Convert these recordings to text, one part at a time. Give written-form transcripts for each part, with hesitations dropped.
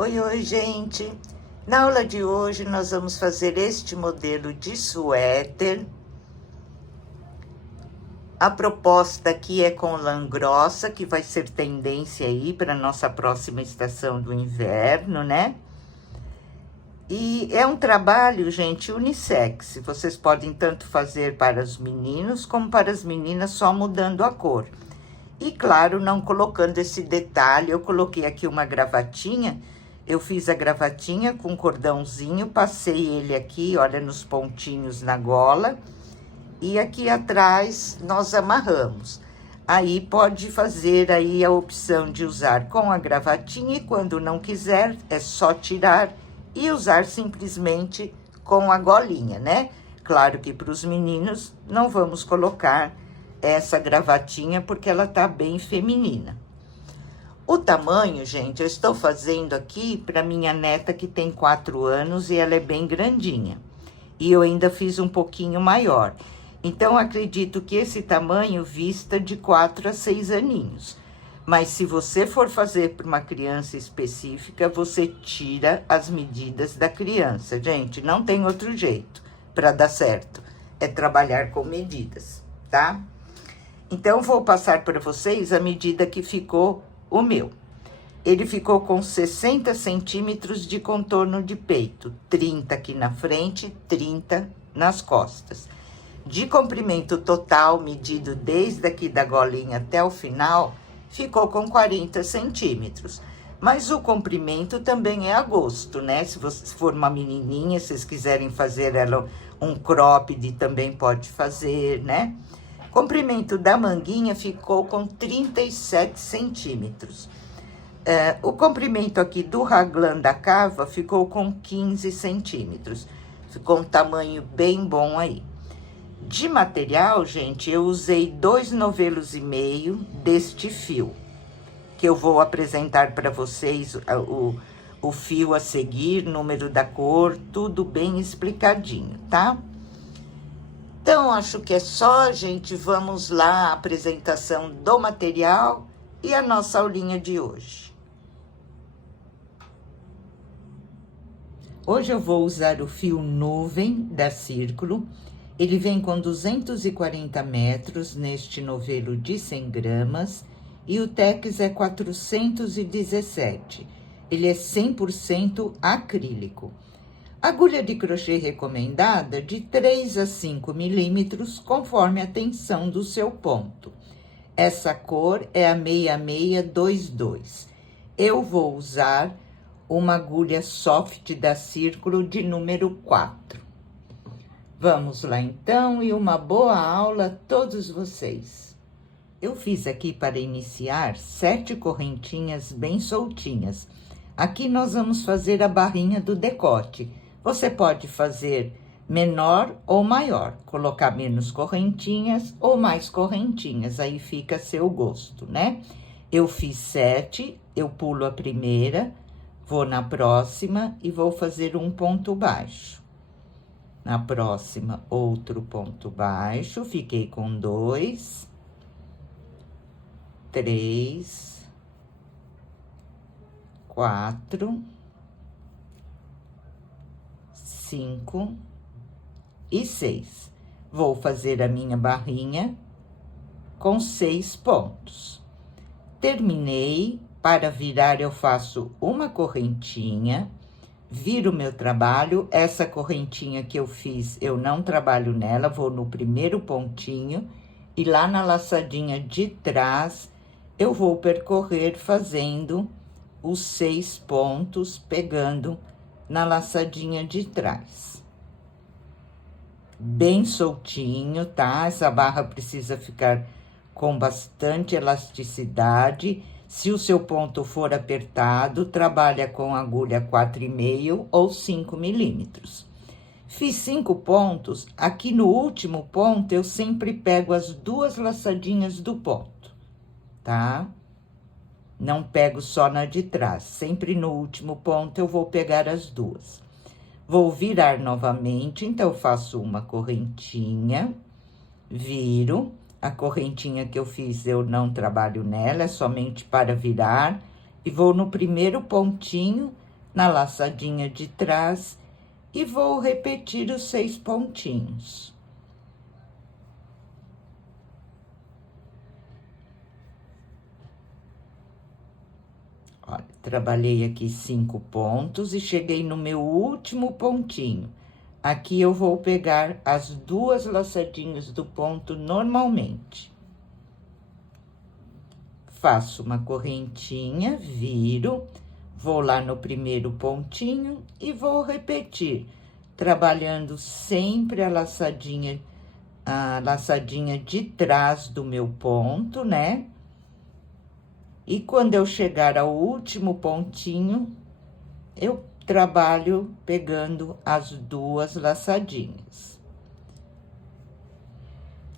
Oi, oi, gente! Na aula de hoje, nós vamos fazer este modelo de suéter. A proposta aqui é com lã grossa, que vai ser tendência aí para nossa próxima estação do inverno, né? E é um trabalho, gente, unissex. Vocês podem tanto fazer para os meninos como para as meninas, só mudando a cor. E, claro, não colocando esse detalhe, eu coloquei aqui uma gravatinha. Eu fiz a gravatinha com cordãozinho, passei ele aqui, olha, nos pontinhos na gola. E aqui atrás nós amarramos. Aí pode fazer aí a opção de usar com a gravatinha e quando não quiser, é só tirar e usar simplesmente com a golinha, né? Claro que para os meninos não vamos colocar essa gravatinha porque ela tá bem feminina. O tamanho, gente, eu estou fazendo aqui para minha neta que tem 4 anos e ela é bem grandinha. E eu ainda fiz um pouquinho maior. Então, acredito que esse tamanho vista de 4 a 6 aninhos. Mas se você for fazer para uma criança específica, você tira as medidas da criança. Gente, não tem outro jeito para dar certo. É trabalhar com medidas, tá? Então, vou passar para vocês a medida que ficou o meu. Ele ficou com 60 centímetros de contorno de peito, 30 aqui na frente, 30 nas costas. De comprimento total, medido desde aqui da golinha até o final, ficou com 40 centímetros. Mas o comprimento também é a gosto, né? Se você for uma menininha, se vocês quiserem fazer ela um cropped, também pode fazer, né? Comprimento da manguinha ficou com 37 centímetros. O comprimento aqui do raglan da cava ficou com 15 centímetros. Ficou um tamanho bem bom aí. De material, gente, eu usei 2,5 novelos deste fio, que eu vou apresentar para vocês o fio a seguir, número da cor, tudo bem explicadinho, tá? Então, acho que é só, gente. Vamos lá, a apresentação do material e a nossa aulinha de hoje. Hoje eu vou usar o fio nuvem da Círculo. Ele vem com 240 metros neste novelo de 100 gramas e o tex é 417. Ele é 100% acrílico. Agulha de crochê recomendada de 3 a 5 milímetros, conforme a tensão do seu ponto. Essa cor é a 6622. Eu vou usar uma agulha soft da Círculo de número 4. Vamos lá então, e uma boa aula a todos vocês. Eu fiz aqui para iniciar 7 correntinhas bem soltinhas. Aqui nós vamos fazer a barrinha do decote. Você pode fazer menor ou maior, colocar menos correntinhas ou mais correntinhas, aí fica a seu gosto, né? Eu fiz 7, eu pulo a primeira, vou na próxima e vou fazer um ponto baixo. Na próxima, outro ponto baixo, fiquei com 2, 3, 4, 5 e 6. Vou fazer a minha barrinha com 6 pontos. Terminei, para virar eu faço uma correntinha, viro meu trabalho. Essa correntinha que eu fiz, eu não trabalho nela, vou no primeiro pontinho e lá na laçadinha de trás, eu vou percorrer fazendo os 6 pontos, pegando na laçadinha de trás. Bem soltinho, tá? Essa barra precisa ficar com bastante elasticidade. Se o seu ponto for apertado, trabalha com agulha 4,5 ou 5 milímetros. Fiz 5 pontos, aqui no último ponto, eu sempre pego as 2 laçadinhas do ponto, tá? Não pego só na de trás, sempre no último ponto eu vou pegar as 2. Vou virar novamente, então eu faço uma correntinha, viro. A correntinha que eu fiz, eu não trabalho nela, é somente para virar. E vou no primeiro pontinho, na laçadinha de trás e vou repetir os 6 pontinhos. Olha, trabalhei aqui 5 pontos e cheguei no meu último pontinho. Aqui eu vou pegar as 2 laçadinhas do ponto normalmente. Faço uma correntinha, viro, vou lá no primeiro pontinho e vou repetir, trabalhando sempre a laçadinha de trás do meu ponto, né? E quando eu chegar ao último pontinho, eu trabalho pegando as 2 laçadinhas.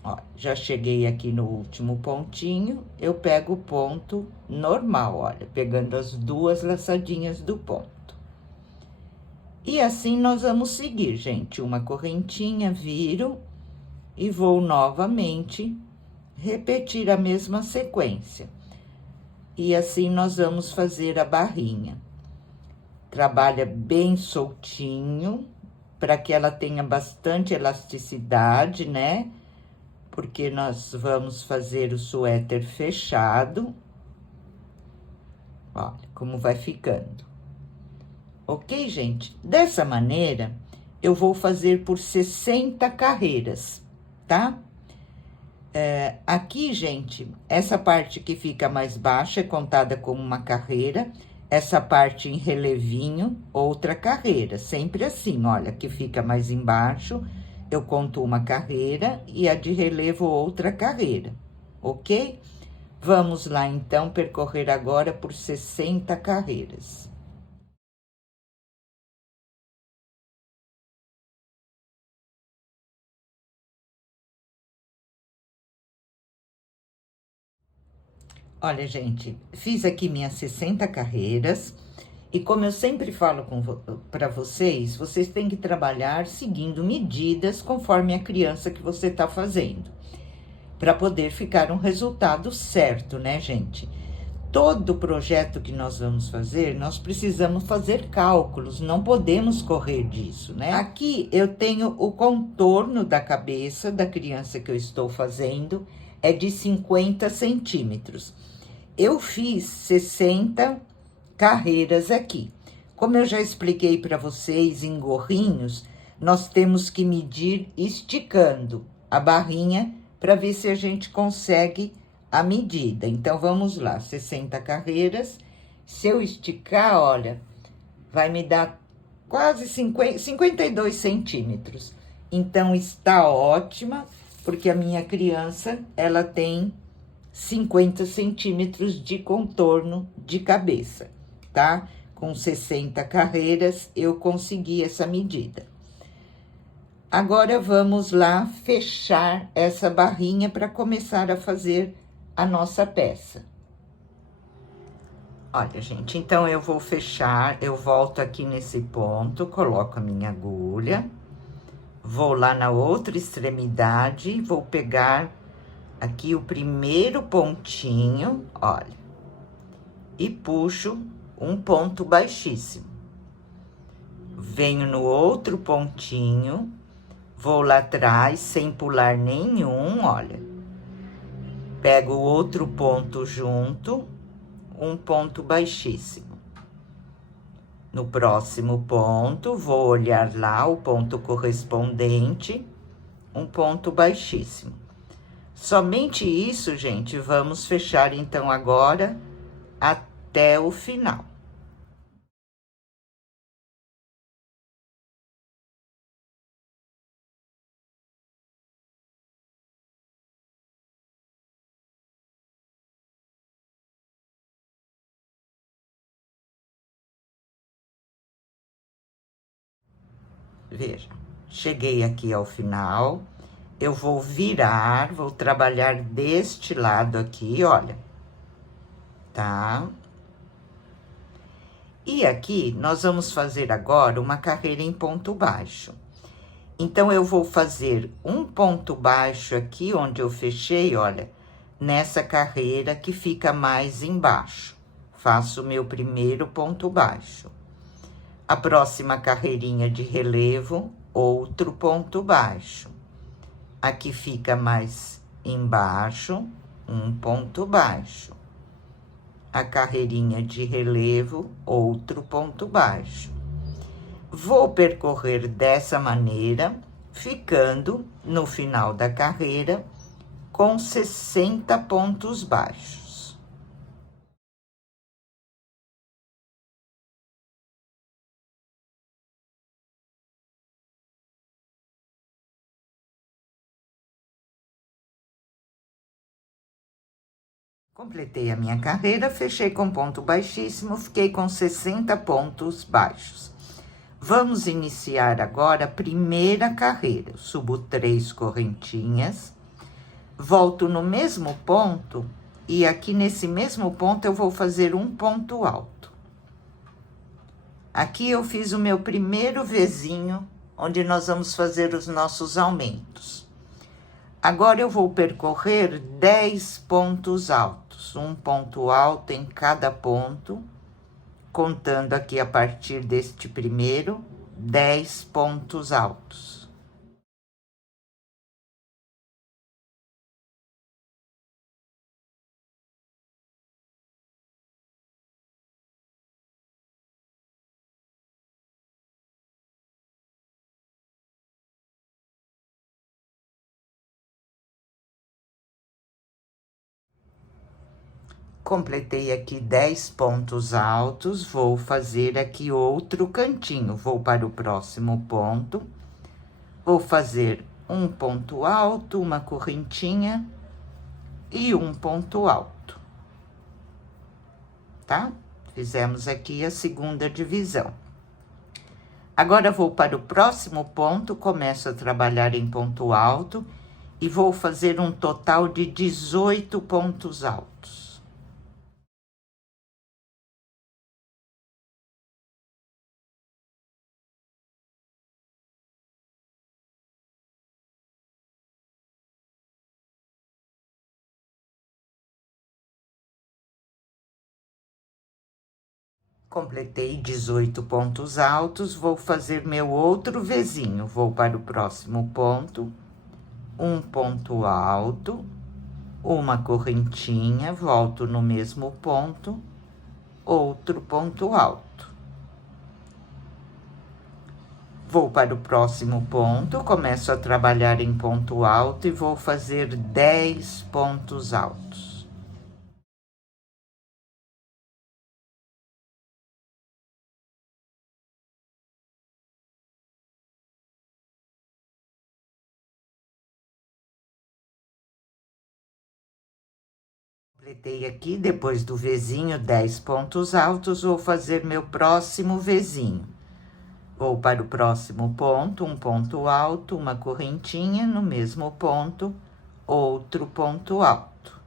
Ó, já cheguei aqui no último pontinho, eu pego o ponto normal, olha, pegando as 2 laçadinhas do ponto. E assim nós vamos seguir, gente, uma correntinha, viro e vou novamente repetir a mesma sequência. E assim nós vamos fazer a barrinha. Trabalha bem soltinho, para que ela tenha bastante elasticidade, né? Porque nós vamos fazer o suéter fechado. Olha como vai ficando. Ok, gente? Dessa maneira, eu vou fazer por 60 carreiras, tá? Aqui, gente, essa parte que fica mais baixa é contada como uma carreira. Essa parte em relevinho, outra carreira. Sempre assim, olha, que fica mais embaixo, eu conto uma carreira e a de relevo outra carreira, ok? Vamos lá, então, percorrer agora por 60 carreiras. Olha, gente, fiz aqui minhas 60 carreiras. E como eu sempre falo para vocês, vocês têm que trabalhar seguindo medidas conforme a criança que você está fazendo, para poder ficar um resultado certo, né, gente? Todo projeto que nós vamos fazer, nós precisamos fazer cálculos, não podemos correr disso, né? Aqui eu tenho o contorno da cabeça da criança que eu estou fazendo, é de 50 centímetros. Eu fiz 60 carreiras aqui. Como eu já expliquei para vocês em gorrinhos, nós temos que medir esticando a barrinha para ver se a gente consegue a medida. Então, vamos lá, 60 carreiras. Se eu esticar, olha, vai me dar quase 52 centímetros. Então, está ótima, porque a minha criança, ela tem 50 centímetros de contorno de cabeça, tá? Com 60 carreiras, eu consegui essa medida. Agora, vamos lá fechar essa barrinha para começar a fazer a nossa peça. Olha, gente, então, eu vou fechar, eu volto aqui nesse ponto, coloco a minha agulha, vou lá na outra extremidade, vou pegar aqui o primeiro pontinho, olha, e puxo um ponto baixíssimo. Venho no outro pontinho, vou lá atrás, sem pular nenhum, olha. Pego o outro ponto junto, um ponto baixíssimo. No próximo ponto, vou olhar lá o ponto correspondente, um ponto baixíssimo. Somente isso, gente, vamos fechar então agora até o final. Veja, cheguei aqui ao final, eu vou virar, vou trabalhar deste lado aqui, olha, tá? E aqui, nós vamos fazer agora uma carreira em ponto baixo. Então, eu vou fazer um ponto baixo aqui, onde eu fechei, olha, nessa carreira que fica mais embaixo. Faço o meu primeiro ponto baixo. A próxima carreirinha de relevo, outro ponto baixo. Aqui fica mais embaixo, um ponto baixo. A carreirinha de relevo, outro ponto baixo. Vou percorrer dessa maneira, ficando no final da carreira com 60 pontos baixos. Completei a minha carreira, fechei com ponto baixíssimo, fiquei com 60 pontos baixos. Vamos iniciar agora a primeira carreira. Eu subo 3 correntinhas, volto no mesmo ponto e aqui nesse mesmo ponto eu vou fazer um ponto alto. Aqui eu fiz o meu primeiro Vzinho, onde nós vamos fazer os nossos aumentos. Agora eu vou percorrer 10 pontos altos, um ponto alto em cada ponto, contando aqui a partir deste primeiro, 10 pontos altos. Completei aqui 10 pontos altos, vou fazer aqui outro cantinho. Vou para o próximo ponto, vou fazer um ponto alto, uma correntinha e um ponto alto, tá? Fizemos aqui a segunda divisão. Agora, vou para o próximo ponto, começo a trabalhar em ponto alto e vou fazer um total de 18 pontos altos. Completei 18 pontos altos, vou fazer meu outro Vzinho. Vou para o próximo ponto, um ponto alto, uma correntinha, volto no mesmo ponto, outro ponto alto. Vou para o próximo ponto, começo a trabalhar em ponto alto e vou fazer 10 pontos altos. Completei aqui, depois do Vzinho, 10 pontos altos, vou fazer meu próximo Vzinho. Vou para o próximo ponto, um ponto alto, uma correntinha, no mesmo ponto, outro ponto alto.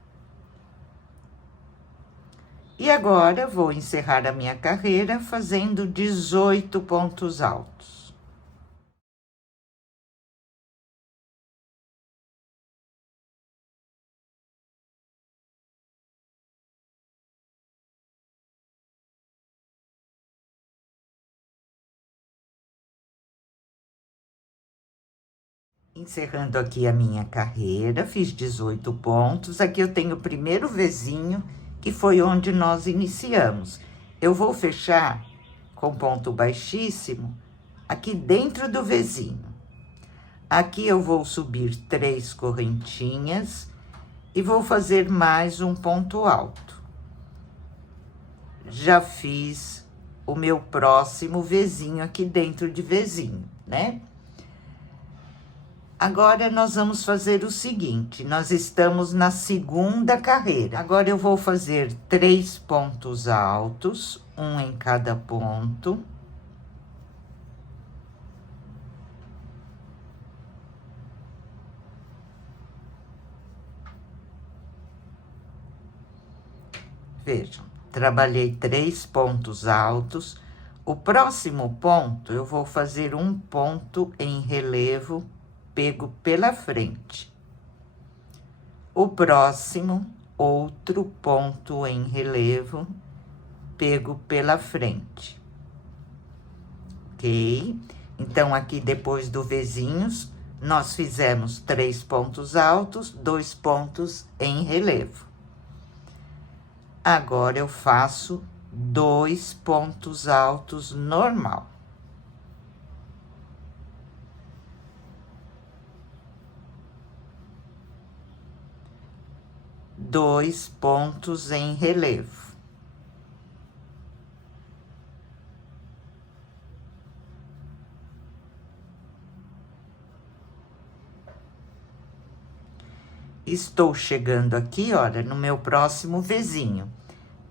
E agora, vou encerrar a minha carreira fazendo 18 pontos altos. Encerrando aqui a minha carreira, fiz 18 pontos. Aqui eu tenho o primeiro Vzinho, que foi onde nós iniciamos. Eu vou fechar com ponto baixíssimo aqui dentro do Vzinho. Aqui eu vou subir 3 correntinhas e vou fazer mais um ponto alto. Já fiz o meu próximo Vzinho aqui dentro de Vzinho, né? Agora, nós vamos fazer o seguinte, nós estamos na segunda carreira. Agora, eu vou fazer 3 pontos altos, um em cada ponto. Vejam, trabalhei 3 pontos altos. O próximo ponto, eu vou fazer um ponto em relevo pego pela frente. O próximo, outro ponto em relevo, pego pela frente. ok? Então, aqui depois do Vzinhos, nós fizemos 3 pontos altos, 2 pontos em relevo. Agora, eu faço 2 pontos altos normal. Dois pontos em relevo. Estou chegando aqui, olha, no meu próximo Vzinho.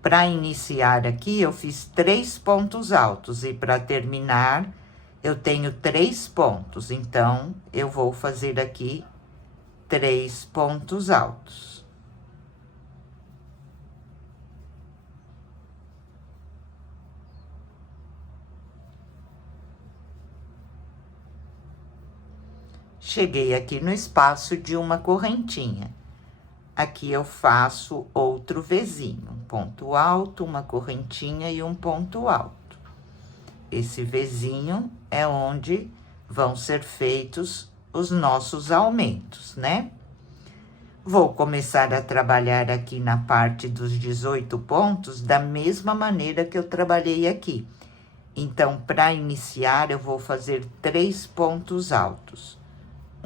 Para iniciar aqui, eu fiz 3 pontos altos e para terminar, eu tenho 3 pontos. Então, eu vou fazer aqui 3 pontos altos. Cheguei aqui no espaço de uma correntinha. Aqui eu faço outro Vzinho, um ponto alto, uma correntinha e um ponto alto. Esse Vzinho é onde vão ser feitos os nossos aumentos, né? Vou começar a trabalhar aqui na parte dos 18 pontos da mesma maneira que eu trabalhei aqui. Então, para iniciar, eu vou fazer 3 pontos altos.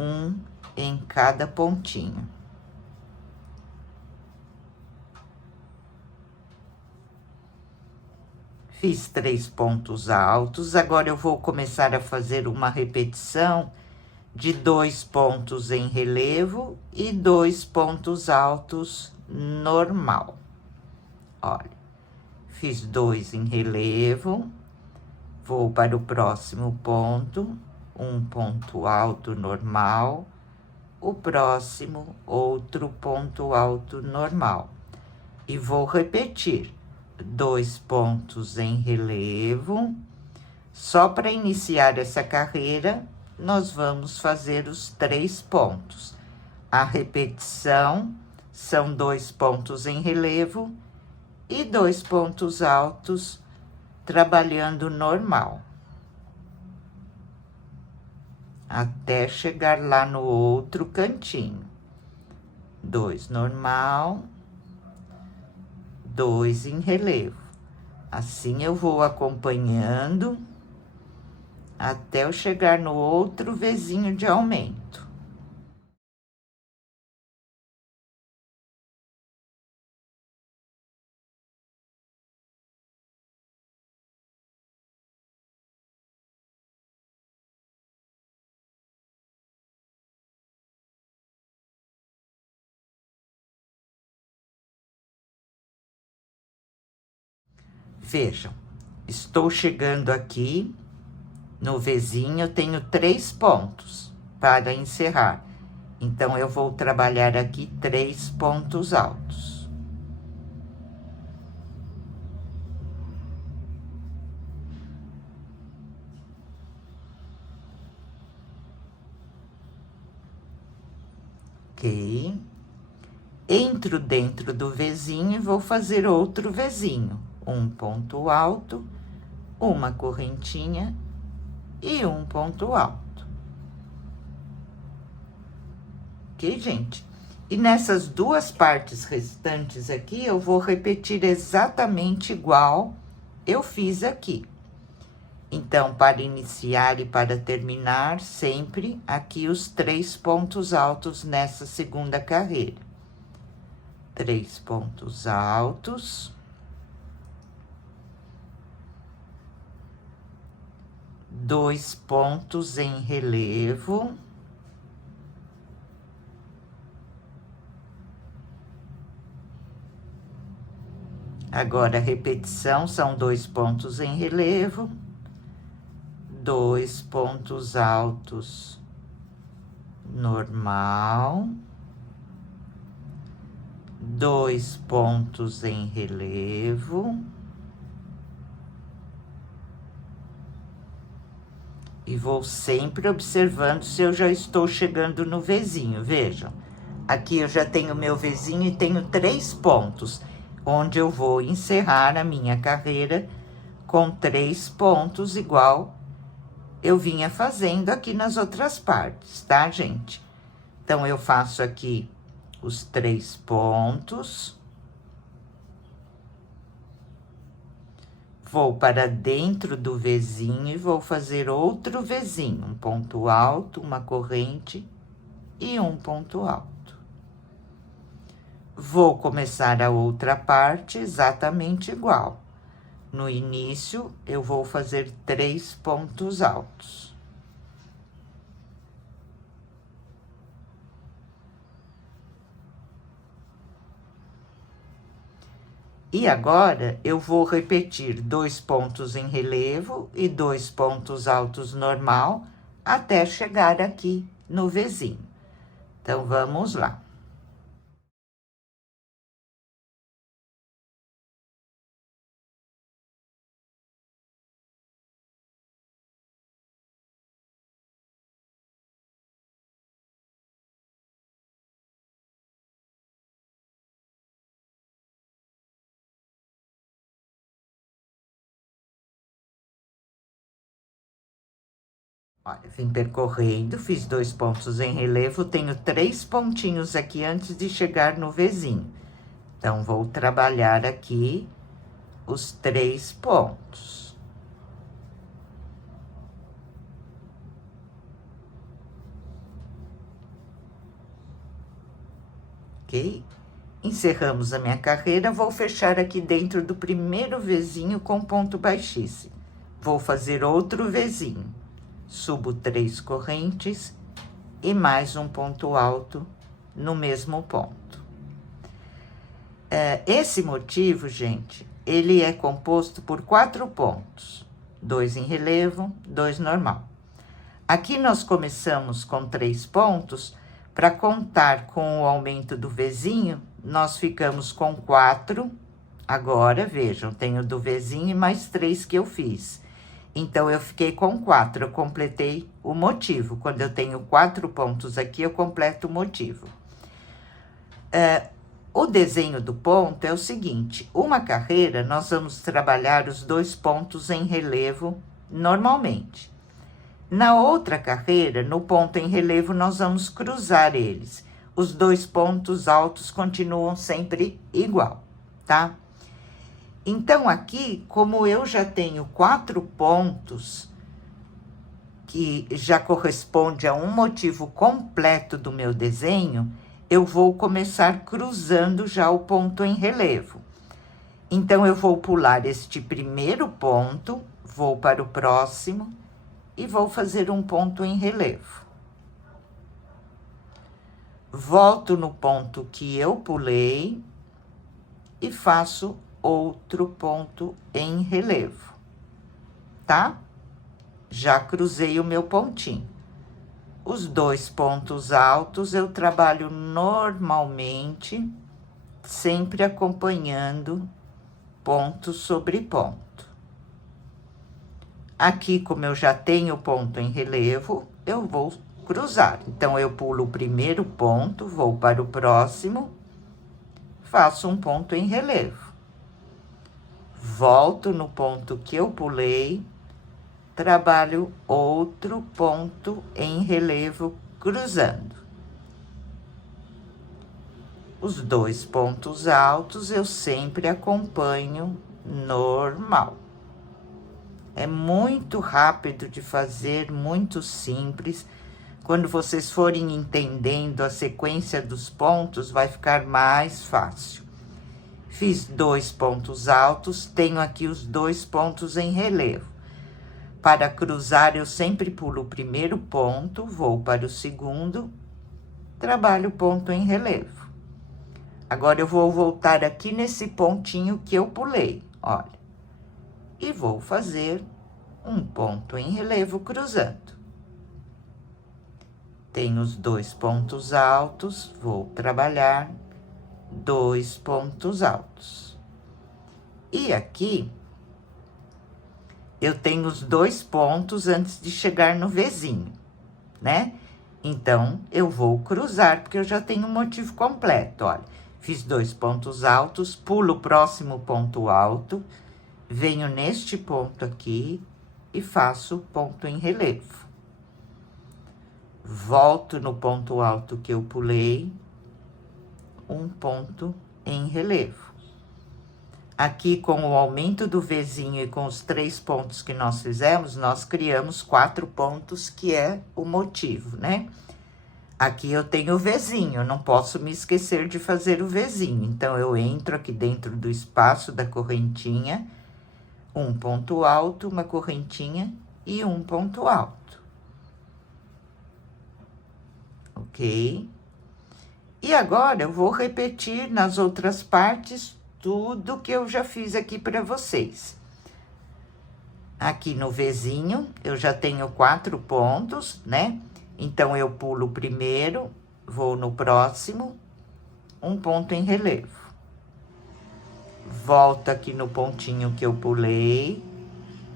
Um em cada pontinho. Fiz 3 pontos altos, agora eu vou começar a fazer uma repetição de 2 pontos em relevo e 2 pontos altos normal. Olha, fiz 2 em relevo, vou para o próximo ponto, um ponto alto normal, o próximo outro ponto alto normal. E vou repetir 2 pontos em relevo. Só para iniciar essa carreira, nós vamos fazer os 3 pontos. A repetição são 2 pontos em relevo e 2 pontos altos trabalhando normal. Até chegar lá no outro cantinho. 2 normal, 2 em relevo. Assim eu vou acompanhando até eu chegar no outro Vzinho de aumento. Vejam, estou chegando aqui no Vzinho, eu tenho 3 pontos para encerrar. Então, eu vou trabalhar aqui 3 pontos altos. Ok. Entro dentro do Vzinho e vou fazer outro Vzinho. Um ponto alto, uma correntinha e um ponto alto. Ok, gente? E nessas 2 partes restantes aqui, eu vou repetir exatamente igual eu fiz aqui. Então, para iniciar e para terminar, sempre aqui os 3 pontos altos nessa segunda carreira. 3 pontos altos. 2 pontos em relevo. Agora, a repetição são 2 pontos em relevo, 2 pontos altos normal, 2 pontos em relevo. E vou sempre observando se eu já estou chegando no Vzinho, vejam. Aqui eu já tenho meu Vzinho e tenho 3 pontos, onde eu vou encerrar a minha carreira com 3 pontos, igual eu vinha fazendo aqui nas outras partes, tá, gente? Então, eu faço aqui os 3 pontos. Vou para dentro do Vzinho e vou fazer outro Vzinho, um ponto alto, uma corrente e um ponto alto. Vou começar a outra parte exatamente igual. No início, eu vou fazer 3 pontos altos. E agora, eu vou repetir 2 pontos em relevo e 2 pontos altos normal, até chegar aqui no Vzinho. Então, vamos lá. Olha, vim percorrendo, fiz 2 pontos em relevo, tenho 3 pontinhos aqui antes de chegar no Vzinho. Então, vou trabalhar aqui os 3 pontos. Ok? Encerramos a minha carreira, vou fechar aqui dentro do primeiro Vzinho com ponto baixíssimo. Vou fazer outro Vzinho. Subo 3 correntes e mais um ponto alto no mesmo ponto. Esse motivo, gente, ele é composto por 4 pontos. 2 em relevo, 2 normal. Aqui nós começamos com 3 pontos. Para contar com o aumento do Vzinho, nós ficamos com 4. Agora, vejam, tenho do Vzinho e mais 3 que eu fiz. Então, eu fiquei com 4, eu completei o motivo. Quando eu tenho 4 pontos aqui, eu completo o motivo. O desenho do ponto é o seguinte: uma carreira, nós vamos trabalhar os 2 pontos em relevo normalmente. Na outra carreira, no ponto em relevo, nós vamos cruzar eles. Os 2 pontos altos continuam sempre igual, tá? Então, aqui, como eu já tenho 4 pontos, que já corresponde a um motivo completo do meu desenho, eu vou começar cruzando já o ponto em relevo. Então, eu vou pular este primeiro ponto, vou para o próximo e vou fazer um ponto em relevo. Volto no ponto que eu pulei e faço outro ponto em relevo, tá? Já cruzei o meu pontinho. Os 2 pontos altos eu trabalho normalmente, sempre acompanhando ponto sobre ponto. Aqui, como eu já tenho ponto em relevo, eu vou cruzar. Então, eu pulo o primeiro ponto, vou para o próximo, faço um ponto em relevo. Volto no ponto que eu pulei, trabalho outro ponto em relevo cruzando. Os 2 pontos altos eu sempre acompanho normal. É muito rápido de fazer, muito simples. Quando vocês forem entendendo a sequência dos pontos, vai ficar mais fácil. Fiz 2 pontos altos, tenho aqui os 2 pontos em relevo. Para cruzar, eu sempre pulo o primeiro ponto, vou para o segundo, trabalho o ponto em relevo. Agora, eu vou voltar aqui nesse pontinho que eu pulei, olha. E vou fazer um ponto em relevo cruzando. Tenho os 2 pontos altos, vou trabalhar 2 pontos altos. E aqui, eu tenho os 2 pontos antes de chegar no Vzinho, né? Então, eu vou cruzar, porque eu já tenho o motivo completo, olha. Fiz 2 pontos altos, pulo o próximo ponto alto, venho neste ponto aqui, e faço ponto em relevo. Volto no ponto alto que eu pulei, um ponto em relevo. Aqui, com o aumento do Vzinho e com os 3 pontos que nós fizemos, nós criamos 4 pontos, que é o motivo, né? Aqui eu tenho o Vzinho, não posso me esquecer de fazer o Vzinho. Então, eu entro aqui dentro do espaço da correntinha, um ponto alto, uma correntinha e um ponto alto. Ok? E agora, eu vou repetir nas outras partes tudo que eu já fiz aqui para vocês. Aqui no Vzinho, eu já tenho 4 pontos, né? Então, eu pulo o primeiro, vou no próximo, um ponto em relevo. Volto aqui no pontinho que eu pulei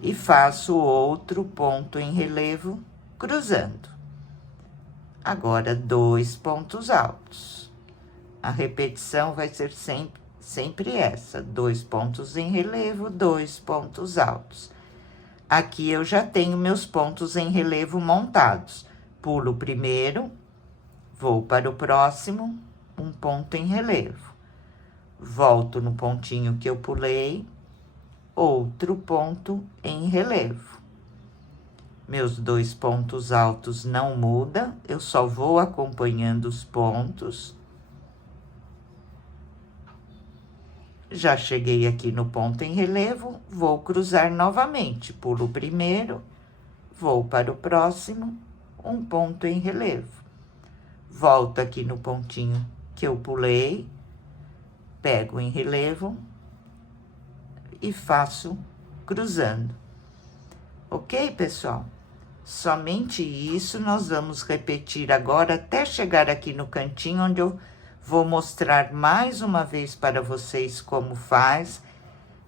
e faço outro ponto em relevo, cruzando. Agora, 2 pontos altos. A repetição vai ser sempre essa, 2 pontos em relevo, 2 pontos altos. Aqui eu já tenho meus pontos em relevo montados. Pulo o primeiro, vou para o próximo, um ponto em relevo. Volto no pontinho que eu pulei, outro ponto em relevo. Meus 2 pontos altos não mudam, eu só vou acompanhando os pontos. Já cheguei aqui no ponto em relevo, vou cruzar novamente. Pulo o primeiro, vou para o próximo, um ponto em relevo. Volto aqui no pontinho que eu pulei, pego em relevo e faço cruzando. Ok, pessoal? Somente isso nós vamos repetir agora até chegar aqui no cantinho, onde eu vou mostrar mais uma vez para vocês como faz,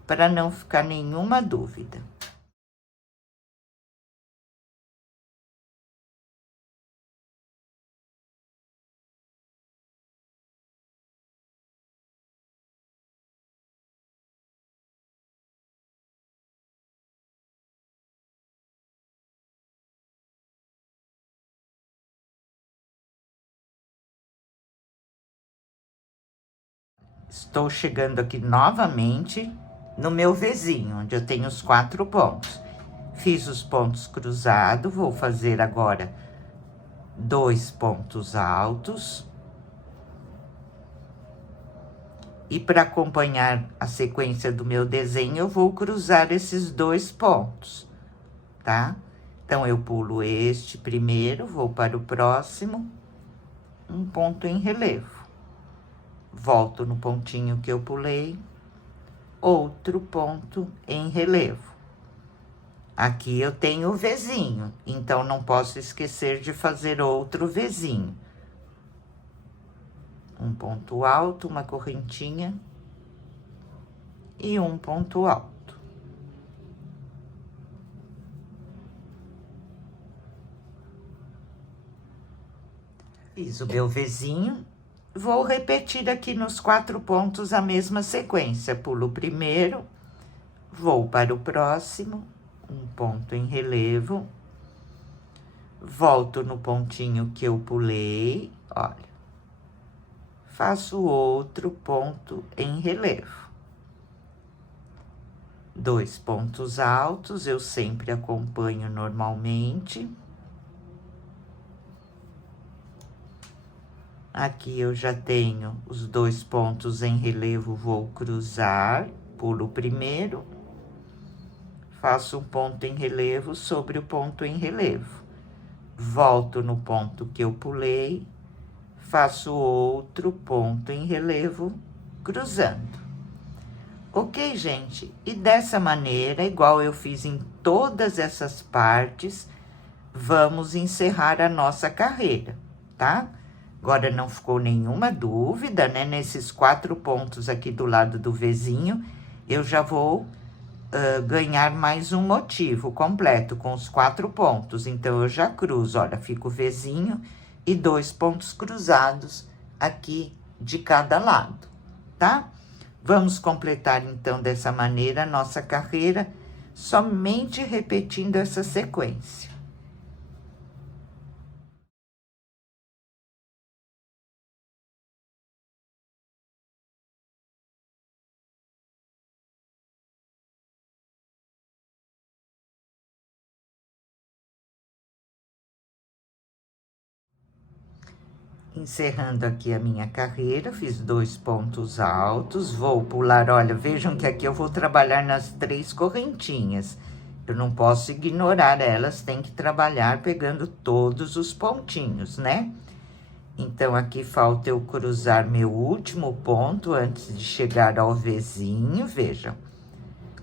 para não ficar nenhuma dúvida. Estou chegando aqui novamente no meu Vzinho, onde eu tenho os 4 pontos. Fiz os pontos cruzados, vou fazer agora 2 pontos altos. E para acompanhar a sequência do meu desenho, eu vou cruzar esses 2 pontos, tá? Então, eu pulo este primeiro, vou para o próximo, um ponto em relevo. Volto no pontinho que eu pulei, outro ponto em relevo. Aqui eu tenho o Vzinho, então não posso esquecer de fazer outro Vzinho. Um ponto alto, uma correntinha e um ponto alto. Fiz o meu Vzinho. Vou repetir aqui nos 4 pontos a mesma sequência. Pulo o primeiro, vou para o próximo, um ponto em relevo. Volto no pontinho que eu pulei, olha. Faço outro ponto em relevo. 2 pontos altos, eu sempre acompanho normalmente. Aqui eu já tenho os 2 pontos em relevo, vou cruzar, pulo o primeiro, faço um ponto em relevo sobre o ponto em relevo. Volto no ponto que eu pulei, faço outro ponto em relevo, cruzando. Ok, gente? E dessa maneira, igual eu fiz em todas essas partes, vamos encerrar a nossa carreira, tá? Agora, não ficou nenhuma dúvida, né? Nesses 4 pontos aqui do lado do Vzinho, eu já vou ganhar mais um motivo completo com os 4 pontos. Então, eu já cruzo, olha, fica o Vzinho e 2 pontos cruzados aqui de cada lado, tá? Vamos completar, então, dessa maneira a nossa carreira, somente repetindo essa sequência. Encerrando aqui a minha carreira, fiz 2 pontos altos, vou pular, olha, vejam que aqui eu vou trabalhar nas 3 correntinhas. Eu não posso ignorar elas, tem que trabalhar pegando todos os pontinhos, né? Então, aqui falta eu cruzar meu último ponto antes de chegar ao Vzinho, vejam.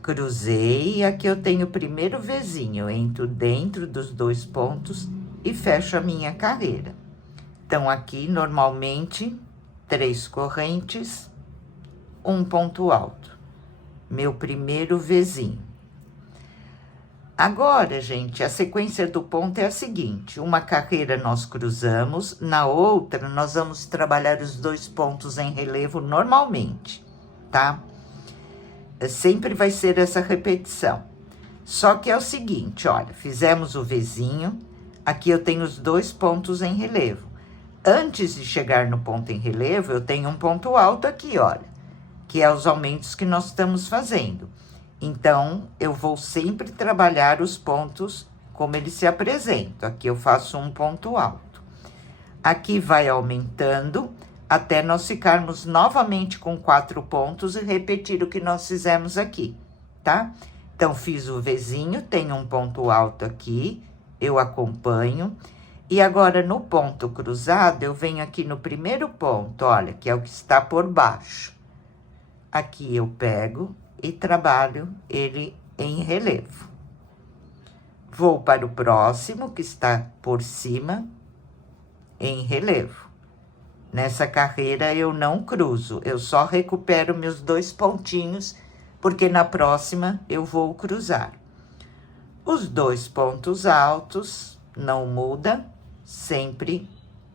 Cruzei, e aqui eu tenho o primeiro Vzinho, entro dentro dos 2 pontos e fecho a minha carreira. Então, aqui, normalmente, 3 correntes, 1 ponto alto. Meu primeiro Vzinho. Agora, gente, a sequência do ponto é a seguinte. Uma carreira nós cruzamos, na outra nós vamos trabalhar os 2 pontos em relevo normalmente, tá? Sempre vai ser essa repetição. Só que é o seguinte, olha, fizemos o Vzinho, aqui eu tenho os 2 pontos em relevo. Antes de chegar no ponto em relevo, eu tenho um ponto alto aqui, olha, que é os aumentos que nós estamos fazendo. Então, eu vou sempre trabalhar os pontos como eles se apresentam. Aqui eu faço um ponto alto. Aqui vai aumentando até nós ficarmos novamente com 4 pontos e repetir o que nós fizemos aqui, tá? Então, fiz o Vzinho, tenho um ponto alto aqui, eu acompanho. E agora, no ponto cruzado, eu venho aqui no primeiro ponto, olha, que é o que está por baixo. Aqui eu pego e trabalho ele em relevo. Vou para o próximo, que está por cima, em relevo. Nessa carreira eu não cruzo, eu só recupero meus 2 pontinhos, porque na próxima eu vou cruzar. Os 2 pontos altos não muda, sempre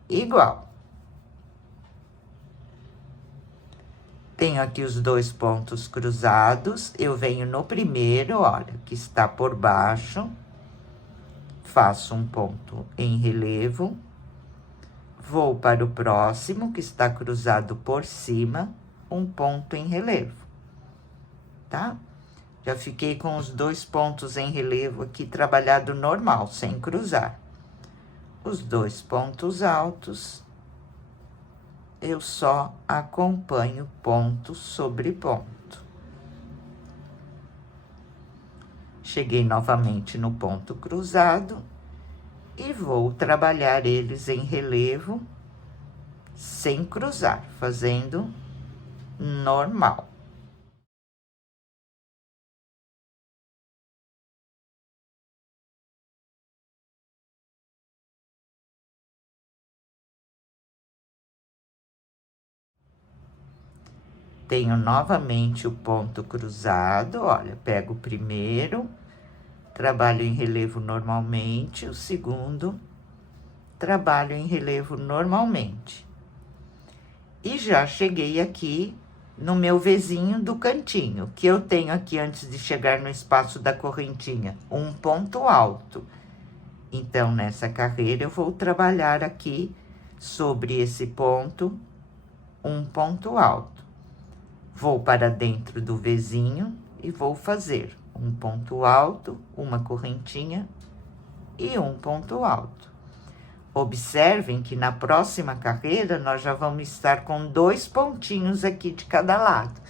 igual. Tenho aqui os 2 pontos cruzados, eu venho no primeiro, olha, que está por baixo, faço um ponto em relevo, vou para o próximo, que está cruzado por cima, um ponto em relevo, tá? Já fiquei com os 2 pontos em relevo aqui trabalhado normal, sem cruzar. Os 2 pontos altos, eu só acompanho ponto sobre ponto. Cheguei novamente no ponto cruzado e vou trabalhar eles em relevo, sem cruzar, fazendo normal. Tenho novamente o ponto cruzado, olha, pego o primeiro, trabalho em relevo normalmente, o segundo, trabalho em relevo normalmente. E já cheguei aqui no meu Vzinho do cantinho, que eu tenho aqui antes de chegar no espaço da correntinha, um ponto alto. Então, nessa carreira, eu vou trabalhar aqui sobre esse ponto, um ponto alto. Vou para dentro do Vzinho e vou fazer um ponto alto, uma correntinha e um ponto alto. Observem que na próxima carreira nós já vamos estar com 2 pontinhos aqui de cada lado.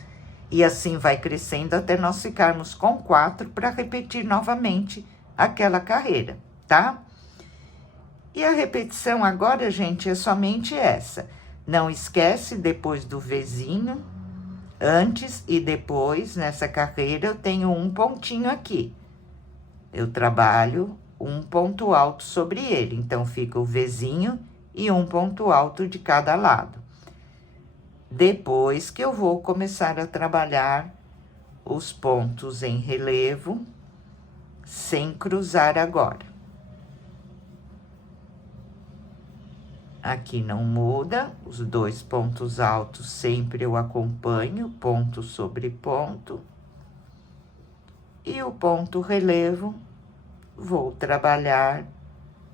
E assim vai crescendo até nós ficarmos com 4 para repetir novamente aquela carreira, tá? E a repetição agora, gente, é somente essa. Não esquece, depois do Vzinho, antes e depois, nessa carreira, eu tenho um pontinho aqui. Eu trabalho um ponto alto sobre ele. Então, fica o Vzinho e um ponto alto de cada lado. Depois que eu vou começar a trabalhar os pontos em relevo, sem cruzar agora. Aqui não muda, os 2 pontos altos sempre eu acompanho, ponto sobre ponto. E o ponto relevo, vou trabalhar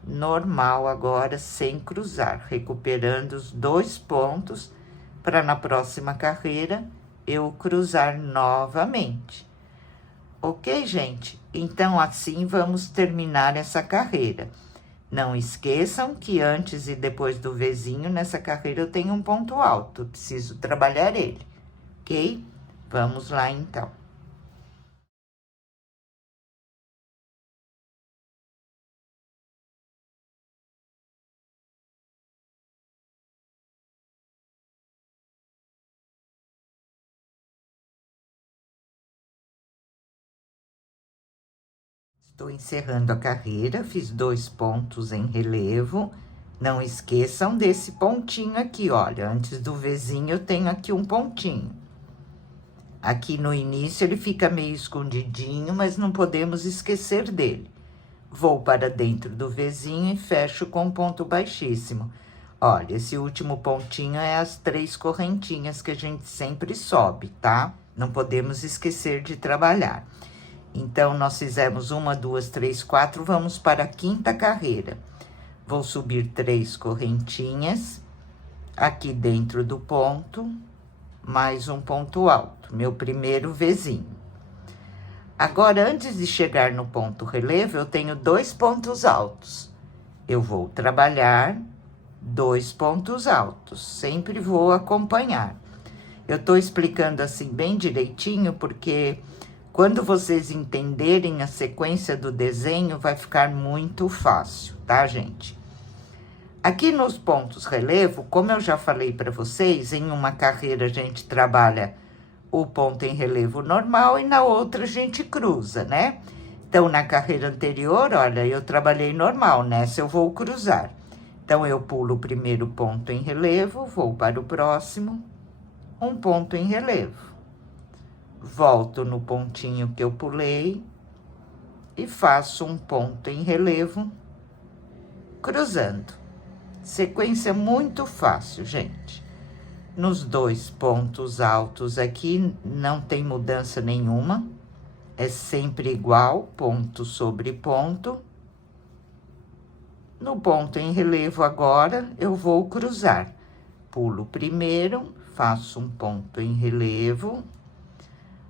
normal agora, sem cruzar, recuperando os 2 pontos, para na próxima carreira eu cruzar novamente. Ok, gente? Então, assim vamos terminar essa carreira. Não esqueçam que antes e depois do Vzinho, nessa carreira eu tenho um ponto alto, preciso trabalhar ele, ok? Vamos lá, então. Estou encerrando a carreira, fiz 2 pontos em relevo. Não esqueçam desse pontinho aqui, olha, antes do Vzinho eu tenho aqui um pontinho. Aqui no início ele fica meio escondidinho, mas não podemos esquecer dele. Vou para dentro do Vzinho e fecho com ponto baixíssimo. Olha, esse último pontinho é as 3 correntinhas que a gente sempre sobe, tá? Não podemos esquecer de trabalhar. Então, nós fizemos 1, 2, 3, 4, vamos para a 5ª carreira. Vou subir 3 correntinhas, aqui dentro do ponto, mais um ponto alto, meu primeiro Vzinho. Agora, antes de chegar no ponto relevo, eu tenho 2 pontos altos. Eu vou trabalhar 2 pontos altos, sempre vou acompanhar. Eu tô explicando assim bem direitinho, porque quando vocês entenderem a sequência do desenho, vai ficar muito fácil, tá, gente? Aqui nos pontos relevo, como eu já falei para vocês, em uma carreira a gente trabalha o ponto em relevo normal e na outra a gente cruza, né? Então, na carreira anterior, olha, eu trabalhei normal, nessa eu vou cruzar. Então, eu pulo o primeiro ponto em relevo, vou para o próximo, um ponto em relevo. Volto no pontinho que eu pulei e faço um ponto em relevo, cruzando. Sequência muito fácil, gente. Nos 2 pontos altos aqui, não tem mudança nenhuma. É sempre igual, ponto sobre ponto. No ponto em relevo agora, eu vou cruzar. Pulo primeiro, faço um ponto em relevo.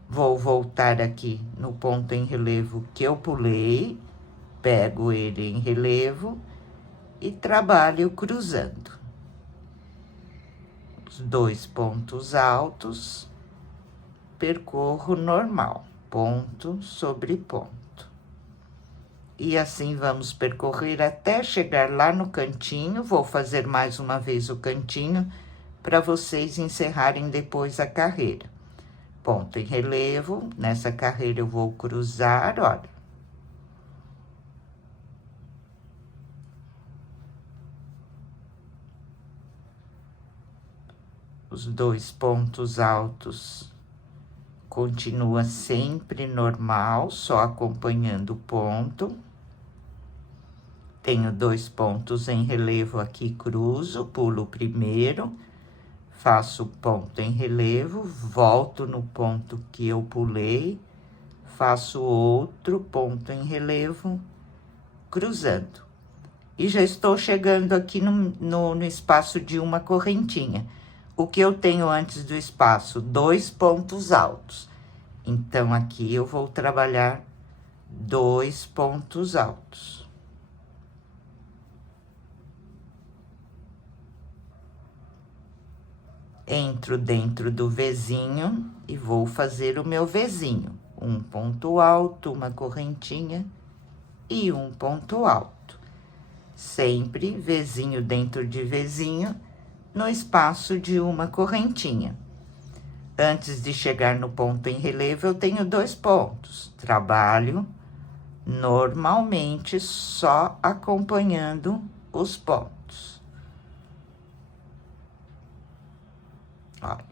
Vou voltar aqui no ponto em relevo que eu pulei, pego ele em relevo e trabalho cruzando. Os 2 pontos altos, percorro normal, ponto sobre ponto. E assim vamos percorrer até chegar lá no cantinho. Vou fazer mais uma vez o cantinho para vocês encerrarem depois a carreira. Ponto em relevo, nessa carreira eu vou cruzar, olha. Os 2 pontos altos continua sempre normal, só acompanhando o ponto. Tenho 2 pontos em relevo aqui, cruzo, pulo o primeiro, faço ponto em relevo, volto no ponto que eu pulei, faço outro ponto em relevo, cruzando. E já estou chegando aqui no espaço de uma correntinha. O que eu tenho antes do espaço? 2 pontos altos. Então, aqui eu vou trabalhar 2 pontos altos. Entro dentro do Vzinho e vou fazer o meu Vzinho. Um ponto alto, uma correntinha e um ponto alto. Sempre Vzinho dentro de Vzinho, no espaço de uma correntinha. Antes de chegar no ponto em relevo, eu tenho 2 pontos. Trabalho normalmente só acompanhando os pontos. Olha.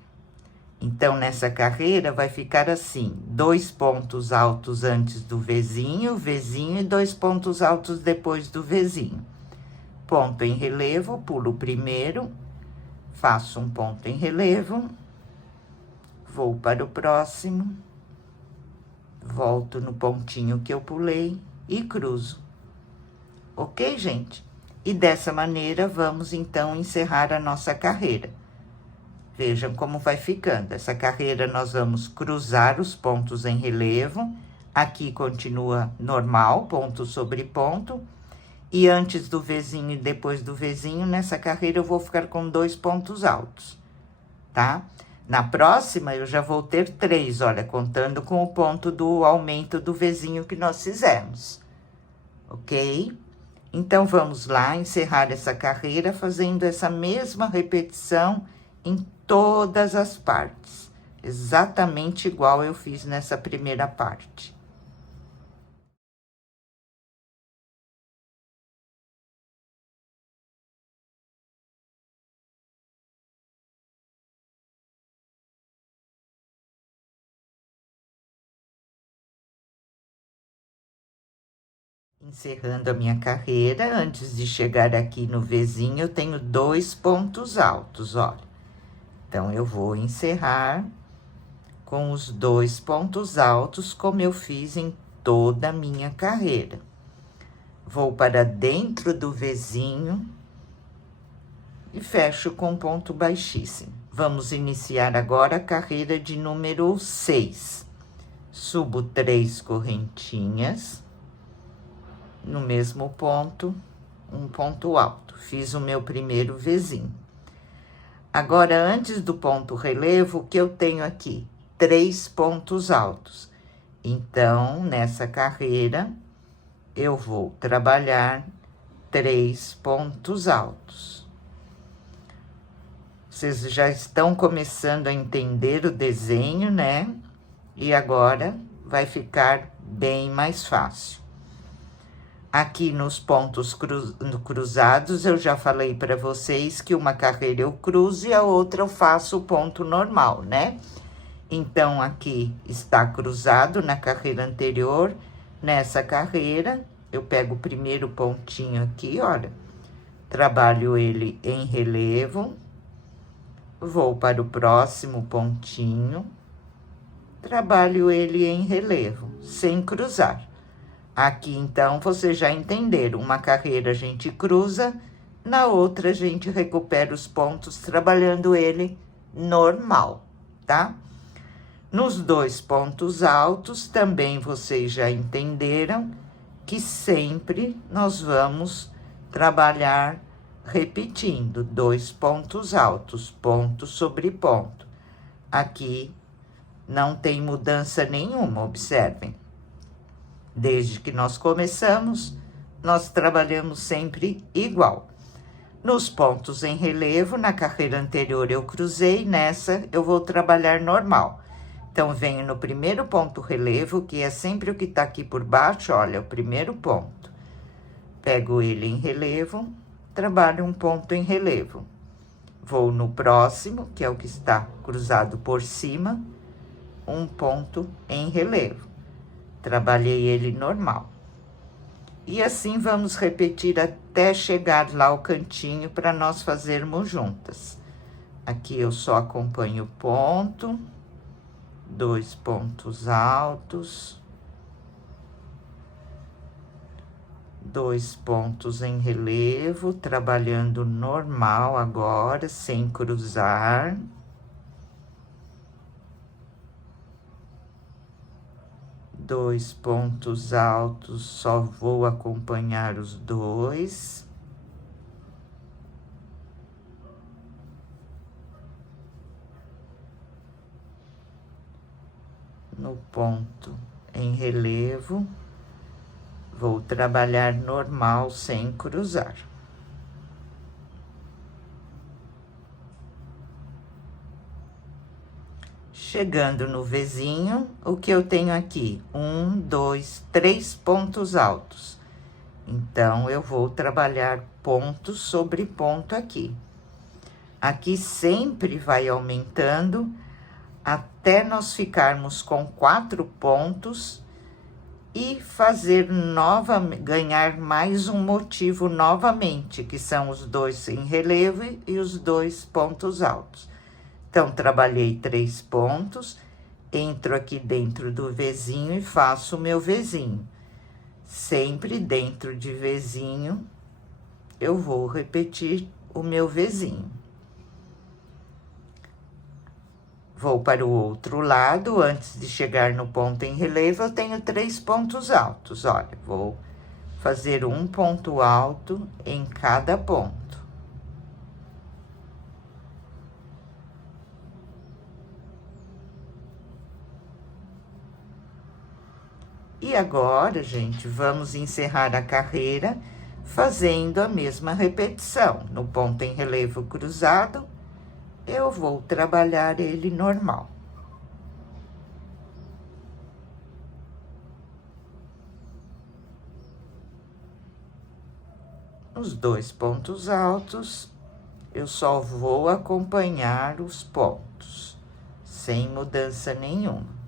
Então, nessa carreira vai ficar assim, 2 pontos altos antes do Vzinho e 2 pontos altos depois do Vzinho. Ponto em relevo, pulo o primeiro, faço um ponto em relevo, vou para o próximo, volto no pontinho que eu pulei e cruzo. Ok, gente? E dessa maneira, vamos então encerrar a nossa carreira. Vejam como vai ficando. Essa carreira nós vamos cruzar os pontos em relevo. Aqui continua normal, ponto sobre ponto. E antes do Vzinho e depois do Vzinho, nessa carreira eu vou ficar com 2 pontos altos, tá? Na próxima, eu já vou ter 3, olha, contando com o ponto do aumento do Vzinho que nós fizemos, ok? Então, vamos lá encerrar essa carreira fazendo essa mesma repetição em todas as partes, exatamente igual eu fiz nessa primeira parte. Encerrando a minha carreira, antes de chegar aqui no Vzinho, eu tenho 2 pontos altos, olha. Então, eu vou encerrar com os 2 pontos altos, como eu fiz em toda a minha carreira. Vou para dentro do Vzinho e fecho com ponto baixíssimo. Vamos iniciar agora a carreira de número 6. Subo 3 correntinhas. No mesmo ponto, um ponto alto. Fiz o meu primeiro Vzinho. Agora, antes do ponto relevo, o que eu tenho aqui? 3 pontos altos. Então, nessa carreira, eu vou trabalhar 3 pontos altos. Vocês já estão começando a entender o desenho, né? E agora vai ficar bem mais fácil. Aqui nos pontos cruzados, eu já falei para vocês que uma carreira eu cruzo e a outra eu faço o ponto normal, né? Então, aqui está cruzado na carreira anterior. Nessa carreira, eu pego o primeiro pontinho aqui, olha. Trabalho ele em relevo. Vou para o próximo pontinho. Trabalho ele em relevo, sem cruzar. Aqui, então, vocês já entenderam, uma carreira a gente cruza, na outra a gente recupera os pontos trabalhando ele normal, tá? Nos 2 pontos altos, também vocês já entenderam que sempre nós vamos trabalhar repetindo 2 pontos altos, ponto sobre ponto. Aqui não tem mudança nenhuma, observem. Desde que nós começamos, nós trabalhamos sempre igual. Nos pontos em relevo, na carreira anterior eu cruzei, nessa eu vou trabalhar normal. Então, venho no primeiro ponto relevo, que é sempre o que tá aqui por baixo, olha, o primeiro ponto. Pego ele em relevo, trabalho um ponto em relevo. Vou no próximo, que é o que está cruzado por cima, um ponto em relevo. Trabalhei ele normal. E assim vamos repetir até chegar lá ao cantinho para nós fazermos juntas. Aqui eu só acompanho o ponto, 2 pontos altos, 2 pontos em relevo, trabalhando normal agora, sem cruzar. 2 pontos altos, só vou acompanhar os 2. No ponto em relevo, vou trabalhar normal, sem cruzar. Chegando no Vzinho, o que eu tenho aqui? 1, 2, 3 pontos altos. Então, eu vou trabalhar ponto sobre ponto aqui. Aqui sempre vai aumentando até nós ficarmos com 4 pontos e fazer ganhar mais um motivo novamente, que são os 2 em relevo e os 2 pontos altos. Então, trabalhei 3 pontos, entro aqui dentro do Vzinho e faço o meu Vzinho. Sempre dentro de Vzinho, eu vou repetir o meu Vzinho. Vou para o outro lado, antes de chegar no ponto em relevo, eu tenho 3 pontos altos. Olha, vou fazer um ponto alto em cada ponto. E agora, gente, vamos encerrar a carreira fazendo a mesma repetição. No ponto em relevo cruzado, eu vou trabalhar ele normal. Os 2 pontos altos, eu só vou acompanhar os pontos, sem mudança nenhuma.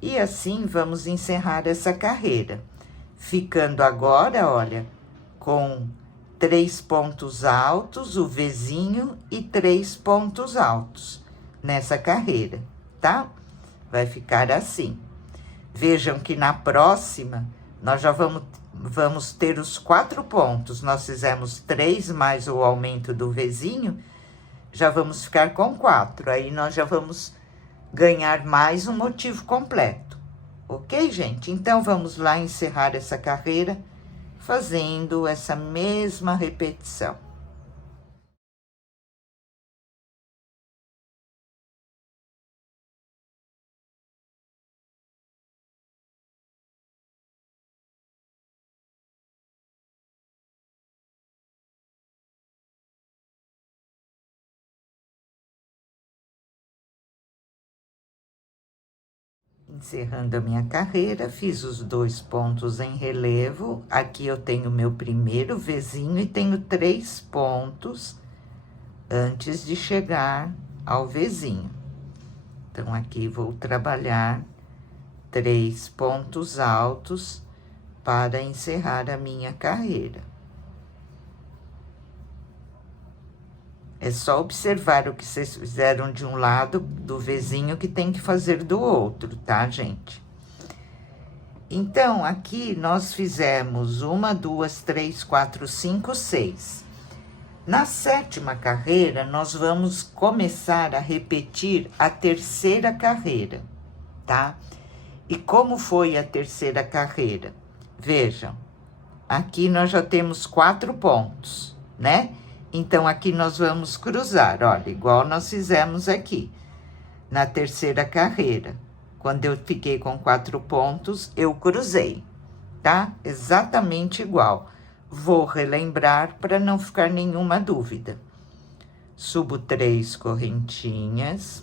E assim vamos encerrar essa carreira, ficando agora, olha, com 3 pontos altos, o Vzinho e 3 pontos altos nessa carreira, tá? Vai ficar assim. Vejam que na próxima, nós já vamos ter os 4 pontos. Nós fizemos 3 mais o aumento do Vzinho, já vamos ficar com 4. Aí, nós já vamos ganhar mais um motivo completo. Ok, gente? Então, vamos lá encerrar essa carreira fazendo essa mesma repetição. Encerrando a minha carreira, fiz os 2 pontos em relevo. Aqui eu tenho meu primeiro Vzinho e tenho 3 pontos antes de chegar ao Vzinho. Então, aqui vou trabalhar 3 pontos altos para encerrar a minha carreira. É só observar o que vocês fizeram de um lado do Vzinho que tem que fazer do outro, tá, gente? Então, aqui nós fizemos 1, 2, 3, 4, 5, 6. Na 7ª carreira, nós vamos começar a repetir a 3ª carreira, tá? E como foi a 3ª carreira? Vejam, aqui nós já temos 4 pontos, né? Então, aqui nós vamos cruzar, olha, igual nós fizemos aqui, na 3ª carreira. Quando eu fiquei com 4 pontos, eu cruzei, tá? Exatamente igual. Vou relembrar para não ficar nenhuma dúvida. Subo 3 correntinhas,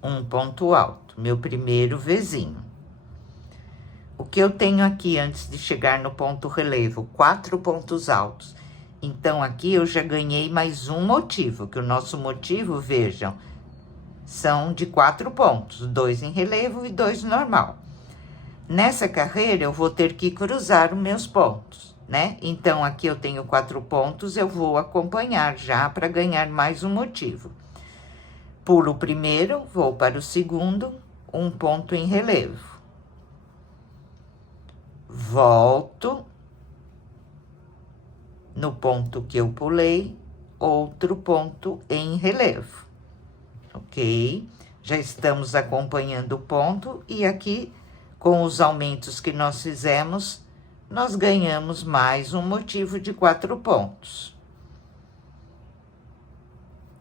um ponto alto, meu primeiro Vzinho. O que eu tenho aqui antes de chegar no ponto relevo? 4 pontos altos. Então, aqui eu já ganhei mais um motivo, que o nosso motivo, vejam, são de 4 pontos, 2 em relevo e 2 normal. Nessa carreira, eu vou ter que cruzar os meus pontos, né? Então, aqui eu tenho 4 pontos, eu vou acompanhar já para ganhar mais um motivo. Pulo o primeiro, vou para o segundo, um ponto em relevo. Volto no ponto que eu pulei, outro ponto em relevo, ok? Já estamos acompanhando o ponto e aqui, com os aumentos que nós fizemos, nós ganhamos mais um motivo de 4 pontos.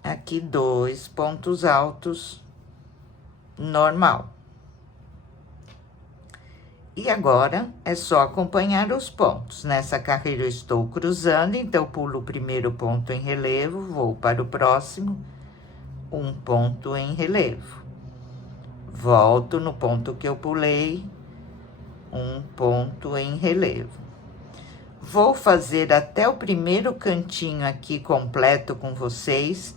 Aqui, 2 pontos altos, normal. E agora, é só acompanhar os pontos. Nessa carreira eu estou cruzando, então pulo o primeiro ponto em relevo, vou para o próximo, um ponto em relevo. Volto no ponto que eu pulei, um ponto em relevo. Vou fazer até o primeiro cantinho aqui completo com vocês,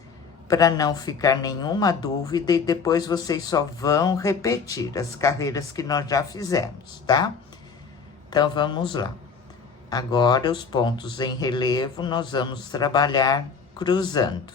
para não ficar nenhuma dúvida, e depois vocês só vão repetir as carreiras que nós já fizemos, tá? Então, vamos lá. Agora, os pontos em relevo, nós vamos trabalhar cruzando.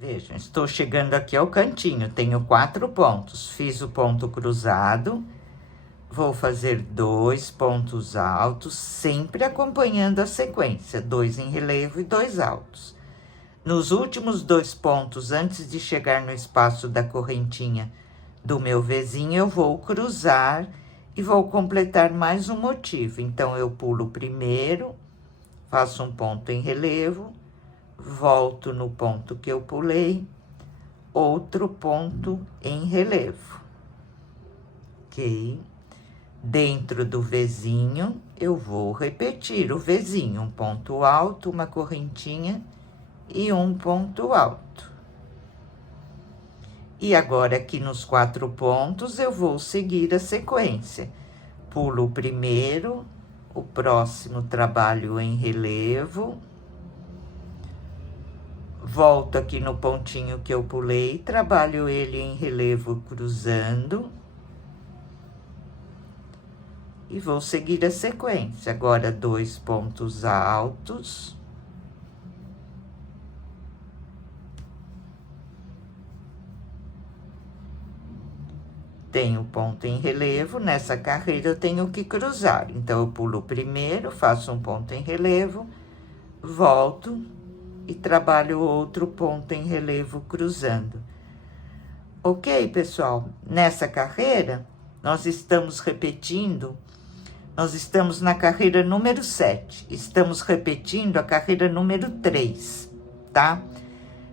Vejam, estou chegando aqui ao cantinho, tenho 4 pontos. Fiz o ponto cruzado, vou fazer 2 pontos altos, sempre acompanhando a sequência, 2 em relevo e 2 altos. Nos últimos 2 pontos, antes de chegar no espaço da correntinha do meu Vzinho, eu vou cruzar e vou completar mais um motivo. Então, eu pulo o primeiro, faço um ponto em relevo, volto no ponto que eu pulei, outro ponto em relevo, ok? Dentro do Vzinho, eu vou repetir o Vzinho, um ponto alto, uma correntinha e um ponto alto. E agora, aqui nos 4 pontos, eu vou seguir a sequência. Pulo o primeiro, o próximo trabalho em relevo, volto aqui no pontinho que eu pulei, trabalho ele em relevo cruzando. E vou seguir a sequência. Agora, 2 pontos altos. Tenho ponto em relevo, nessa carreira eu tenho que cruzar. Então, eu pulo o primeiro, faço um ponto em relevo, volto e trabalho outro ponto em relevo cruzando. Ok, pessoal? Nessa carreira, nós estamos repetindo, nós estamos na carreira número 7. Estamos repetindo a carreira número 3, tá?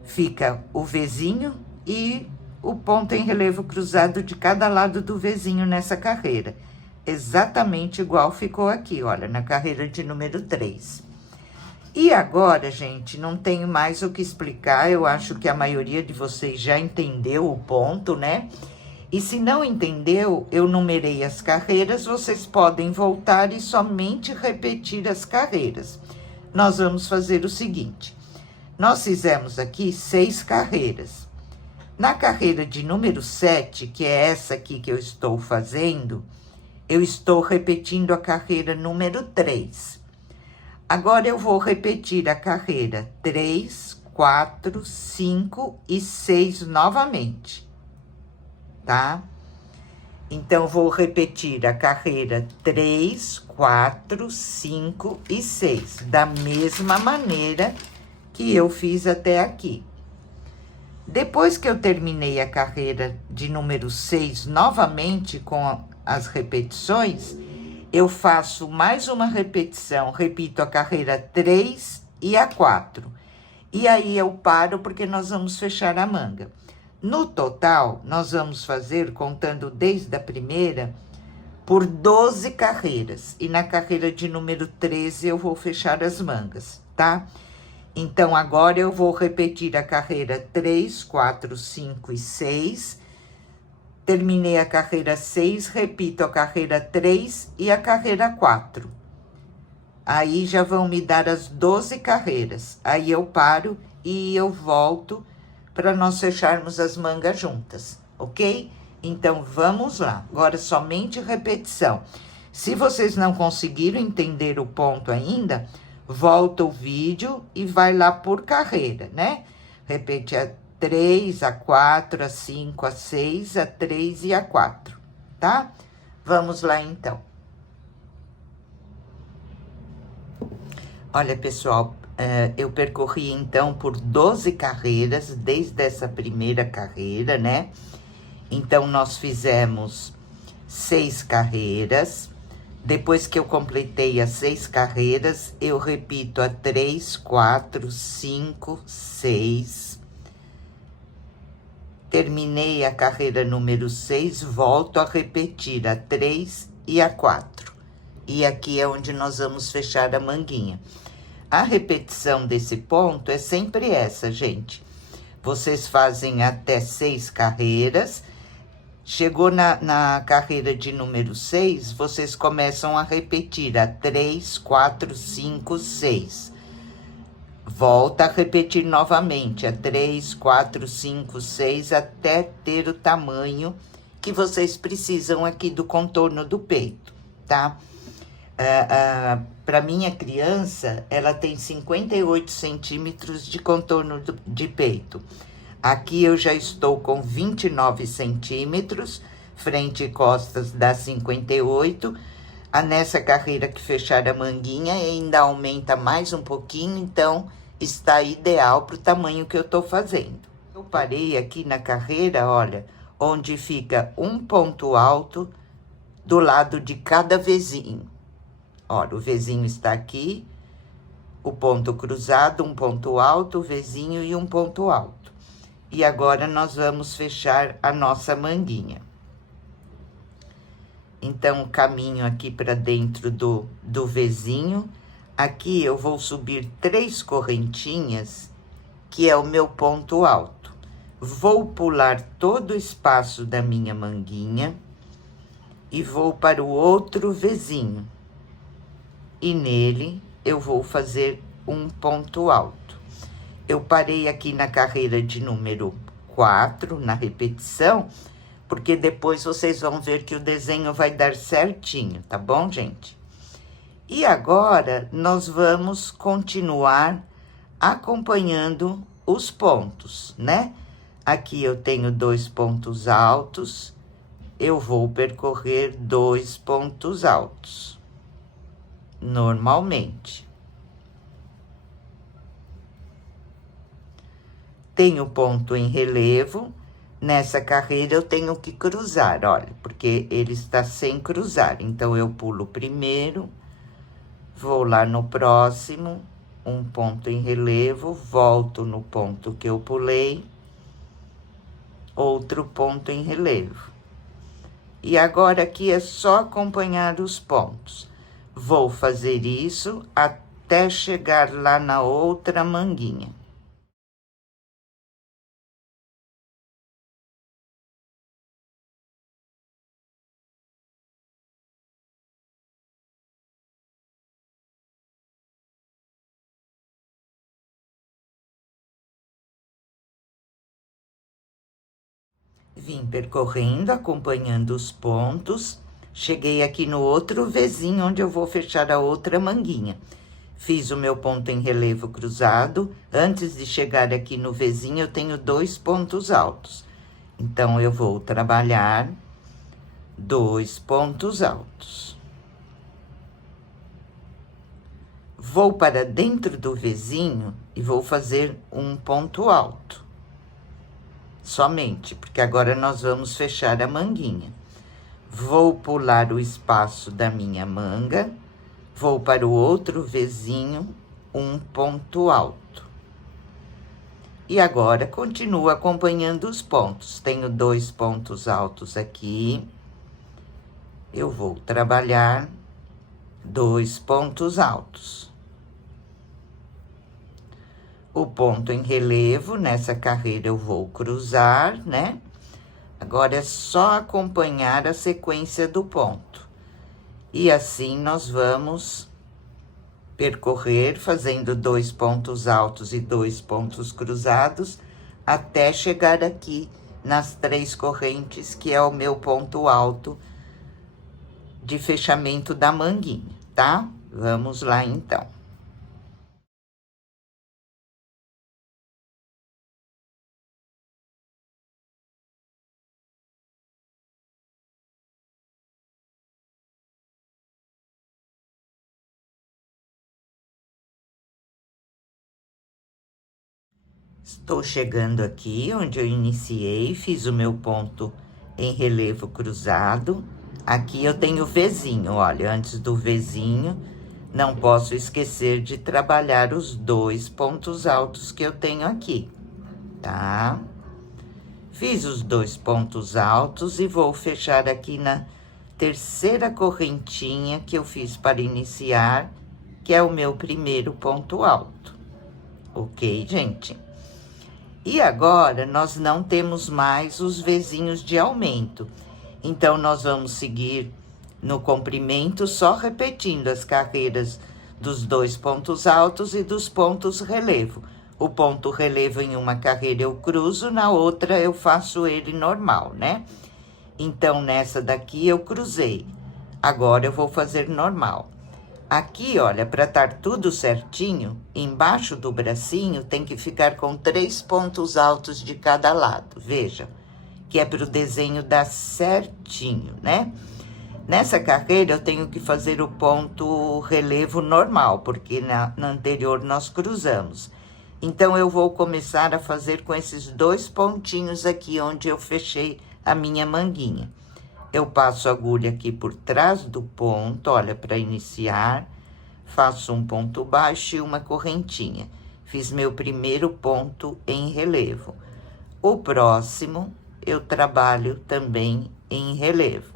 Fica o Vzinho e o ponto em relevo cruzado de cada lado do Vzinho nessa carreira. Exatamente igual ficou aqui, olha, na carreira de número 3. E agora, gente, não tenho mais o que explicar, eu acho que a maioria de vocês já entendeu o ponto, né? E se não entendeu, eu numerei as carreiras, vocês podem voltar e somente repetir as carreiras. Nós vamos fazer o seguinte, nós fizemos aqui 6 carreiras. Na carreira de número 7, que é essa aqui que eu estou fazendo, eu estou repetindo a carreira número 3. Agora, eu vou repetir a carreira 3, 4, 5 e 6 novamente, tá? Então, vou repetir a carreira 3, 4, 5 e 6, da mesma maneira que eu fiz até aqui. Depois que eu terminei a carreira de número 6 novamente com as repetições, eu faço mais uma repetição, repito a carreira 3 e a 4. E aí eu paro porque nós vamos fechar a manga. No total, nós vamos fazer, contando desde a primeira, por 12 carreiras. E na carreira de número 13 eu vou fechar as mangas, tá? Então, agora eu vou repetir a carreira 3, 4, 5 e 6. Terminei a carreira 6, repito a carreira 3 e a carreira 4. Aí, já vão me dar as 12 carreiras. Aí, eu paro e eu volto para nós fecharmos as mangas juntas, ok? Então, vamos lá. Agora, somente repetição. Se vocês não conseguiram entender o ponto ainda, volta o vídeo e vai lá por carreira, né? Repete a 3, a 4, a 5, a 6, a 3 e a 4, tá? Vamos lá, então. Olha, pessoal, eu percorri, então, por 12 carreiras, desde essa primeira carreira, né? Então, nós fizemos 6 carreiras. Depois que eu completei as 6 carreiras, eu repito a 3, 4, 5, 6. Terminei a carreira número 6, volto a repetir a 3 e a 4. E aqui é onde nós vamos fechar a manguinha. A repetição desse ponto é sempre essa, gente. Vocês fazem até 6 carreiras. Chegou na carreira de número 6, vocês começam a repetir a 3, 4, 5, 6. Volta a repetir novamente a 3, 4, 5, 6, até ter o tamanho que vocês precisam aqui do contorno do peito, tá? Para minha criança, ela tem 58 centímetros de contorno de peito. Aqui eu já estou com 29 centímetros, frente e costas dá 58. Nessa carreira que fechar a manguinha ainda aumenta mais um pouquinho, então está ideal para o tamanho que eu tô fazendo. Eu parei aqui na carreira, olha, onde fica um ponto alto do lado de cada vezinho. Olha, o vezinho está aqui, o ponto cruzado, um ponto alto, o vezinho e um ponto alto. E agora nós vamos fechar a nossa manguinha. Então, caminho aqui para dentro do vezinho. Aqui eu vou subir 3 correntinhas, que é o meu ponto alto. Vou pular todo o espaço da minha manguinha e vou para o outro vezinho. E nele eu vou fazer um ponto alto. Eu parei aqui na carreira de número 4, na repetição, porque depois vocês vão ver que o desenho vai dar certinho, tá bom, gente? E agora, nós vamos continuar acompanhando os pontos, né? Aqui eu tenho 2 pontos altos, eu vou percorrer 2 pontos altos, normalmente. Tenho ponto em relevo, nessa carreira eu tenho que cruzar, olha, porque ele está sem cruzar. Então, eu pulo primeiro, vou lá no próximo, um ponto em relevo, volto no ponto que eu pulei, outro ponto em relevo. E agora aqui é só acompanhar os pontos. Vou fazer isso até chegar lá na outra manguinha. Vim percorrendo, acompanhando os pontos. Cheguei aqui no outro vezinho, onde eu vou fechar a outra manguinha. Fiz o meu ponto em relevo cruzado. Antes de chegar aqui no vezinho, eu tenho 2 pontos altos. Então, eu vou trabalhar 2 pontos altos. Vou para dentro do vezinho e vou fazer um ponto alto. Somente, porque agora nós vamos fechar a manguinha. Vou pular o espaço da minha manga, vou para o outro vezinho, um ponto alto. E agora, continuo acompanhando os pontos. Tenho 2 pontos altos aqui. Eu vou trabalhar 2 pontos altos. O ponto em relevo, nessa carreira eu vou cruzar, né? Agora é só acompanhar a sequência do ponto. E assim nós vamos percorrer, fazendo 2 pontos altos e 2 pontos cruzados, até chegar aqui nas 3 correntes, que é o meu ponto alto de fechamento da manguinha, tá? Vamos lá, então. Estou chegando aqui onde eu iniciei, fiz o meu ponto em relevo cruzado. Aqui eu tenho o vezinho, olha, antes do vezinho, não posso esquecer de trabalhar os 2 pontos altos que eu tenho aqui, tá? Fiz os 2 pontos altos e vou fechar aqui na terceira correntinha que eu fiz para iniciar, que é o meu primeiro ponto alto. Ok, gente? E agora, nós não temos mais os vezinhos de aumento. Então, nós vamos seguir no comprimento, só repetindo as carreiras dos 2 pontos altos e dos pontos relevo. O ponto relevo em uma carreira eu cruzo, na outra eu faço ele normal, né? Então, nessa daqui eu cruzei. Agora, eu vou fazer normal. Aqui, olha, para estar tudo certinho, embaixo do bracinho tem que ficar com 3 pontos altos de cada lado, veja, que é para o desenho dar certinho, né? Nessa carreira eu tenho que fazer o ponto relevo normal, porque na anterior nós cruzamos. Então, eu vou começar a fazer com esses 2 pontinhos aqui, onde eu fechei a minha manguinha. Eu passo a agulha aqui por trás do ponto, olha, para iniciar, faço um ponto baixo e uma correntinha. Fiz meu primeiro ponto em relevo. O próximo, eu trabalho também em relevo.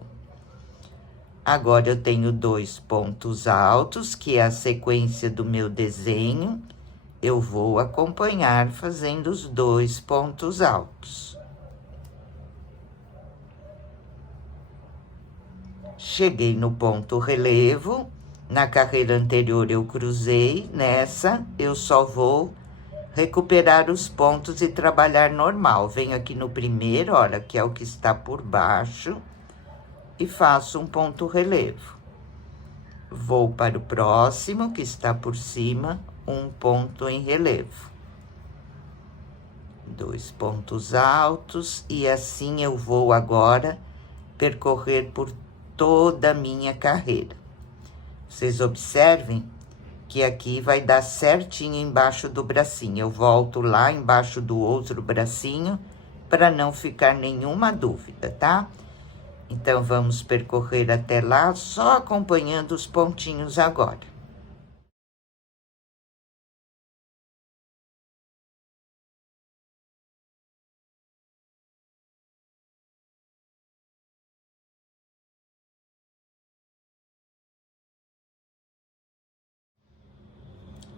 Agora, eu tenho 2 pontos altos, que é a sequência do meu desenho. Eu vou acompanhar fazendo os 2 pontos altos. Cheguei no ponto relevo, na carreira anterior eu cruzei, nessa eu só vou recuperar os pontos e trabalhar normal. Venho aqui no primeiro, olha, que é o que está por baixo, e faço um ponto relevo. Vou para o próximo, que está por cima, um ponto em relevo. 2 pontos altos, e assim eu vou agora percorrer por toda a minha carreira. Vocês observem que aqui vai dar certinho embaixo do bracinho. Eu volto lá embaixo do outro bracinho para não ficar nenhuma dúvida, tá? Então, vamos percorrer até lá só acompanhando os pontinhos agora.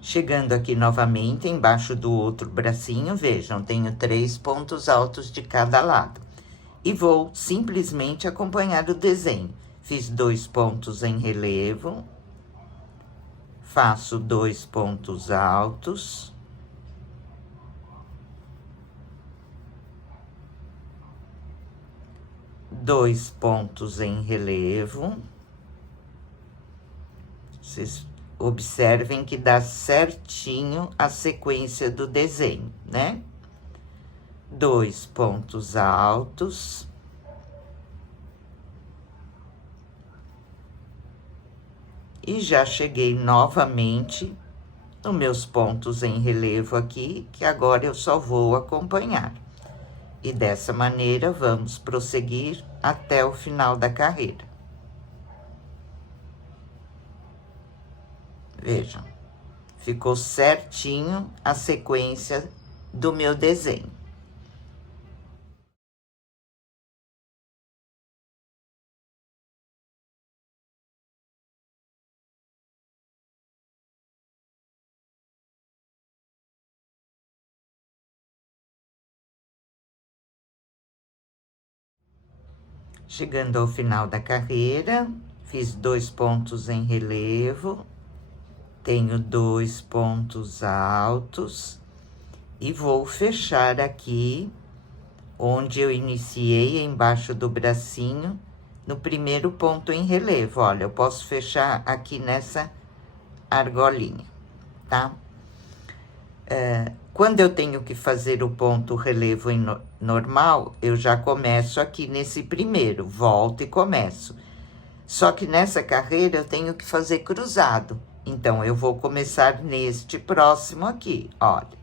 Chegando aqui novamente, embaixo do outro bracinho, vejam, tenho 3 pontos altos de cada lado. E vou simplesmente acompanhar o desenho. Fiz 2 pontos em relevo, faço 2 pontos altos. Dois pontos em relevo. Vocês observem que dá certinho a sequência do desenho, né? 2 pontos altos. E já cheguei novamente nos meus pontos em relevo aqui, que agora eu só vou acompanhar. E dessa maneira, vamos prosseguir até o final da carreira. Vejam, ficou certinho a sequência do meu desenho. Chegando ao final da carreira, fiz 2 pontos em relevo, tenho 2 pontos altos e vou fechar aqui onde eu iniciei embaixo do bracinho, no primeiro ponto em relevo. Olha, eu posso fechar aqui nessa argolinha, tá? Quando eu tenho que fazer o ponto relevo normal, eu já começo aqui nesse primeiro, volto e começo. Só que nessa carreira eu tenho que fazer cruzado. Então, eu vou começar neste próximo aqui, olha.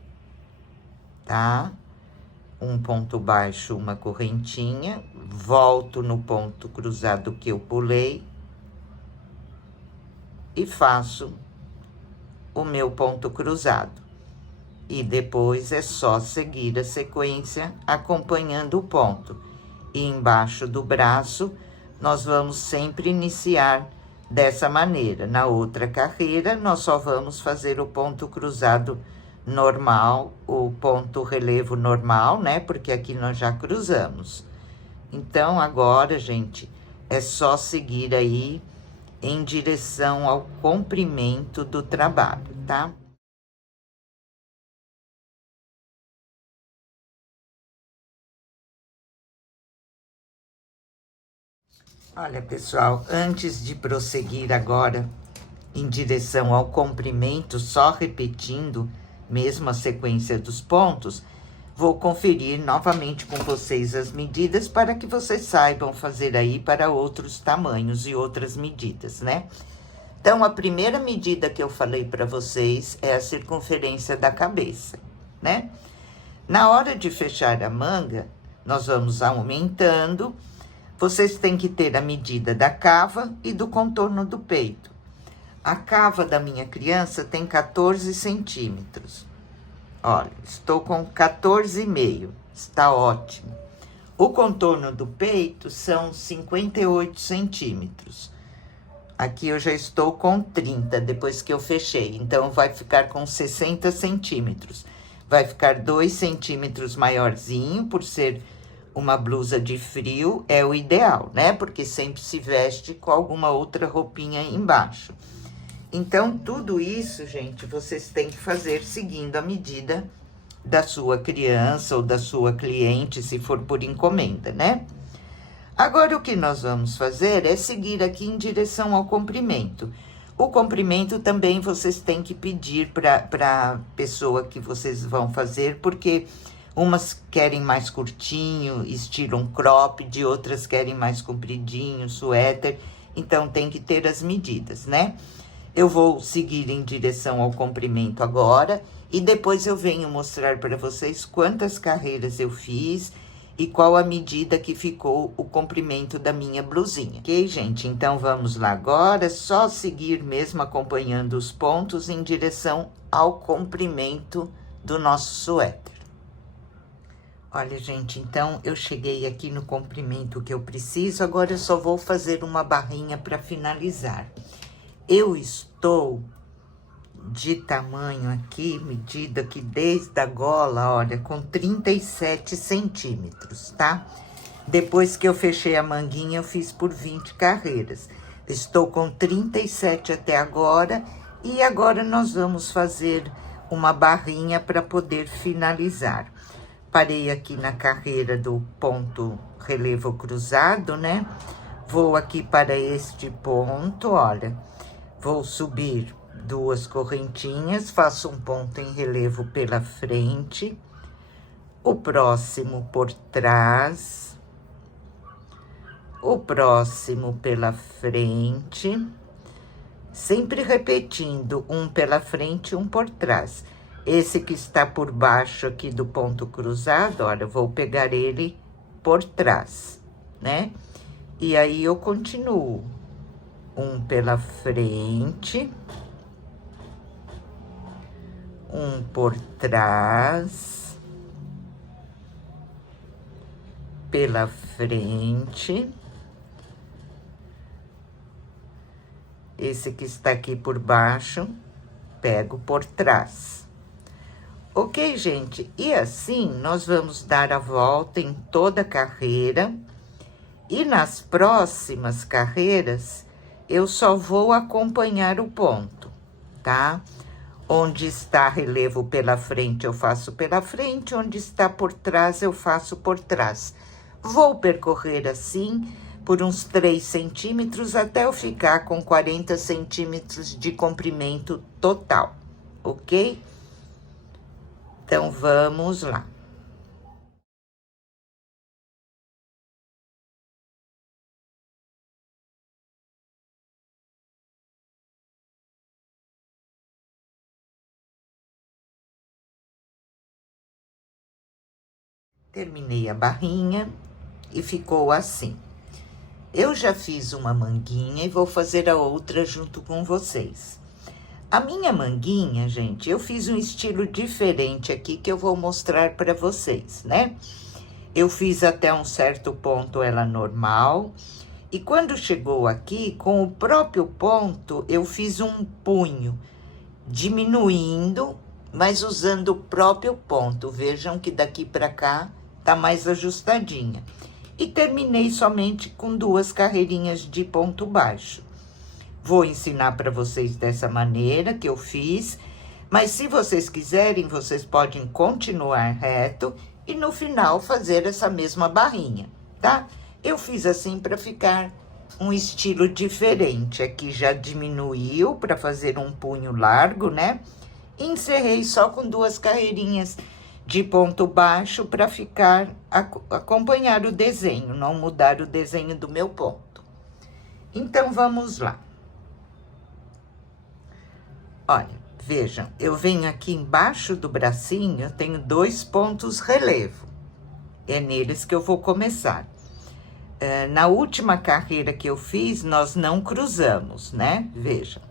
Tá? Um ponto baixo, uma correntinha, volto no ponto cruzado que eu pulei e faço o meu ponto cruzado. E depois é só seguir a sequência acompanhando o ponto. E embaixo do braço, nós vamos sempre iniciar dessa maneira. Na outra carreira, nós só vamos fazer o ponto cruzado normal, o ponto relevo normal, né? Porque aqui nós já cruzamos. Então, agora, gente, é só seguir aí em direção ao comprimento do trabalho, tá? Olha, pessoal, antes de prosseguir agora em direção ao comprimento, só repetindo mesmo a sequência dos pontos, vou conferir novamente com vocês as medidas para que vocês saibam fazer aí para outros tamanhos e outras medidas, né? Então, a primeira medida que eu falei para vocês é a circunferência da cabeça, né? Na hora de fechar a manga, nós vamos aumentando. Vocês têm que ter a medida da cava e do contorno do peito. A cava da minha criança tem 14 centímetros. Olha, estou com 14,5, está ótimo. O contorno do peito são 58 centímetros. Aqui eu já estou com 30, depois que eu fechei. Então, vai ficar com 60 centímetros. Vai ficar 2 centímetros maiorzinho, por ser uma blusa de frio, é o ideal, né? Porque sempre se veste com alguma outra roupinha embaixo. Então, tudo isso, gente, vocês têm que fazer seguindo a medida da sua criança ou da sua cliente, se for por encomenda, né? Agora, o que nós vamos fazer é seguir aqui em direção ao comprimento. O comprimento também vocês têm que pedir para a pessoa que vocês vão fazer, porque umas querem mais curtinho, estilo um cropped, outras querem mais compridinho, suéter. Então, tem que ter as medidas, né? Eu vou seguir em direção ao comprimento agora e depois eu venho mostrar para vocês quantas carreiras eu fiz e qual a medida que ficou o comprimento da minha blusinha. Ok, gente? Então, vamos lá agora, só seguir mesmo acompanhando os pontos em direção ao comprimento do nosso suéter. Olha, gente, então, eu cheguei aqui no comprimento que eu preciso, agora eu só vou fazer uma barrinha para finalizar. Eu estou de tamanho aqui, medida aqui desde a gola, olha, com 37 centímetros, tá? Depois que eu fechei a manguinha, eu fiz por 20 carreiras. Estou com 37 até agora, e agora nós vamos fazer uma barrinha para poder finalizar. Parei aqui na carreira do ponto relevo cruzado, né? Vou aqui para este ponto, olha. Vou subir 2 correntinhas, faço um ponto em relevo pela frente, o próximo por trás, o próximo pela frente, sempre repetindo, um pela frente e um por trás. Esse que está por baixo aqui do ponto cruzado, olha, eu vou pegar ele por trás, né? E aí, eu continuo. Um pela frente, um por trás, pela frente, esse que está aqui por baixo, pego por trás. Ok, gente? E assim, nós vamos dar a volta em toda a carreira, e nas próximas carreiras, eu só vou acompanhar o ponto, tá? Onde está relevo pela frente, eu faço pela frente. Onde está por trás, eu faço por trás. Vou percorrer assim por uns 3 centímetros até eu ficar com 40 centímetros de comprimento total, ok? Então, vamos lá. Terminei a barrinha e ficou assim. Eu já fiz uma manguinha e vou fazer a outra junto com vocês. A minha manguinha, gente, eu fiz um estilo diferente aqui que eu vou mostrar para vocês, né? Eu fiz até um certo ponto ela normal, e quando chegou aqui, com o próprio ponto, eu fiz um punho, diminuindo, mas usando o próprio ponto. Vejam que daqui para cá tá mais ajustadinha. E terminei somente com 2 carreirinhas de ponto baixo. Vou ensinar para vocês dessa maneira que eu fiz, mas se vocês quiserem, vocês podem continuar reto e no final fazer essa mesma barrinha, tá? Eu fiz assim para ficar um estilo diferente. Aqui já diminuiu para fazer um punho largo, né? Encerrei só com 2 carreirinhas de ponto baixo para acompanhar o desenho, não mudar o desenho do meu ponto. Então, vamos lá. Olha, vejam, eu venho aqui embaixo do bracinho, eu tenho 2 pontos relevo. É neles que eu vou começar. Na última carreira que eu fiz, nós não cruzamos, né? Vejam.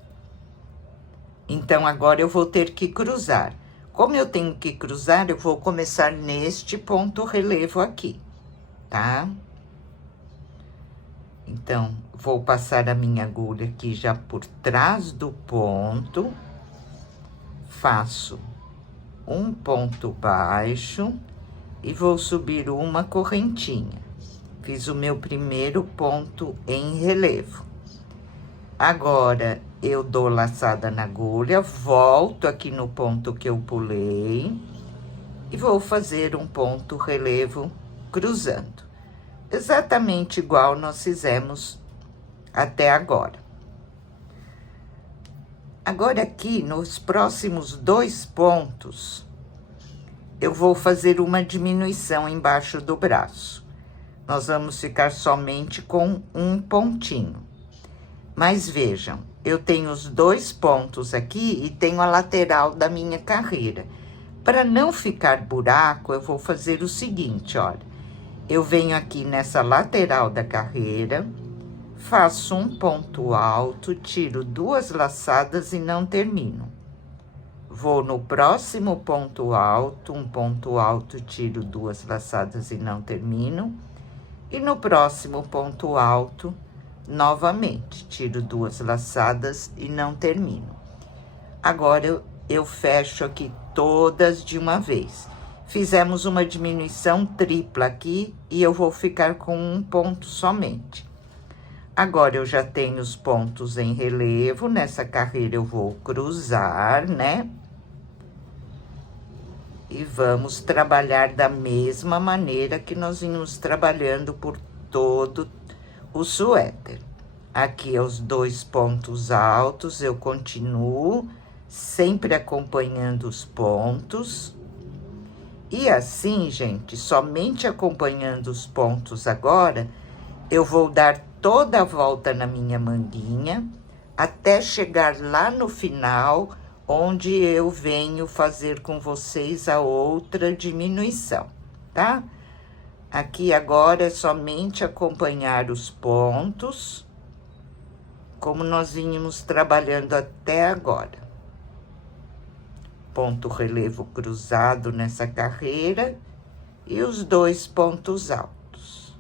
Então, agora eu vou ter que cruzar. Como eu tenho que cruzar, eu vou começar neste ponto relevo aqui, tá? Então, vou passar a minha agulha aqui já por trás do ponto. Faço um ponto baixo e vou subir uma correntinha. Fiz o meu primeiro ponto em relevo. Agora, eu dou laçada na agulha, volto aqui no ponto que eu pulei e vou fazer um ponto relevo cruzando. Exatamente igual nós fizemos até agora. Agora, aqui, nos próximos 2 pontos, eu vou fazer uma diminuição embaixo do braço. Nós vamos ficar somente com um pontinho. Mas vejam, eu tenho os 2 pontos aqui e tenho a lateral da minha carreira. Para não ficar buraco, eu vou fazer o seguinte, olha. Eu venho aqui nessa lateral da carreira, faço um ponto alto, tiro 2 laçadas e não termino. Vou no próximo ponto alto, um ponto alto, tiro 2 laçadas e não termino. E no próximo ponto alto, novamente, tiro 2 laçadas e não termino. Agora, eu fecho aqui todas de uma vez. Fizemos uma diminuição tripla aqui e eu vou ficar com um ponto somente. Agora, eu já tenho os pontos em relevo, nessa carreira eu vou cruzar, né? E vamos trabalhar da mesma maneira que nós vimos trabalhando por todo o suéter. Aqui, os 2 pontos altos, eu continuo sempre acompanhando os pontos. E assim, gente, somente acompanhando os pontos agora, eu vou dar toda a volta na minha manguinha, até chegar lá no final, onde eu venho fazer com vocês a outra diminuição, tá? Aqui agora é somente acompanhar os pontos, como nós vínhamos trabalhando até agora. Ponto relevo cruzado nessa carreira e os 2 pontos altos.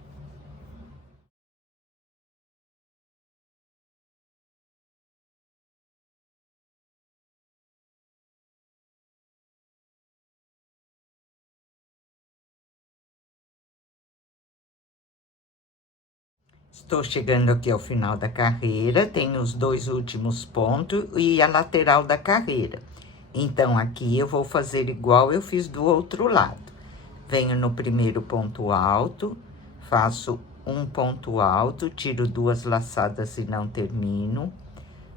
Estou chegando aqui ao final da carreira, tenho os 2 últimos pontos e a lateral da carreira. Então, aqui eu vou fazer igual eu fiz do outro lado. Venho no primeiro ponto alto, faço um ponto alto, tiro 2 laçadas e não termino.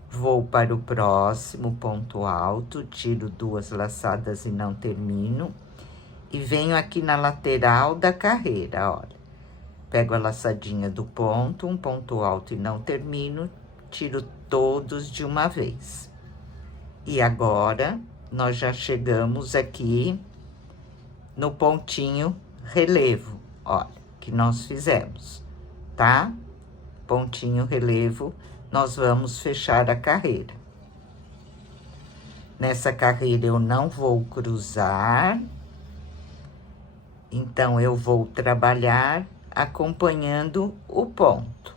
Vou para o próximo ponto alto, tiro 2 laçadas e não termino. E venho aqui na lateral da carreira, olha. Pego a laçadinha do ponto, um ponto alto e não termino, tiro todos de uma vez. E agora, nós já chegamos aqui no pontinho relevo, olha, que nós fizemos, tá? Pontinho relevo, nós vamos fechar a carreira. Nessa carreira, eu não vou cruzar, então, eu vou trabalhar acompanhando o ponto.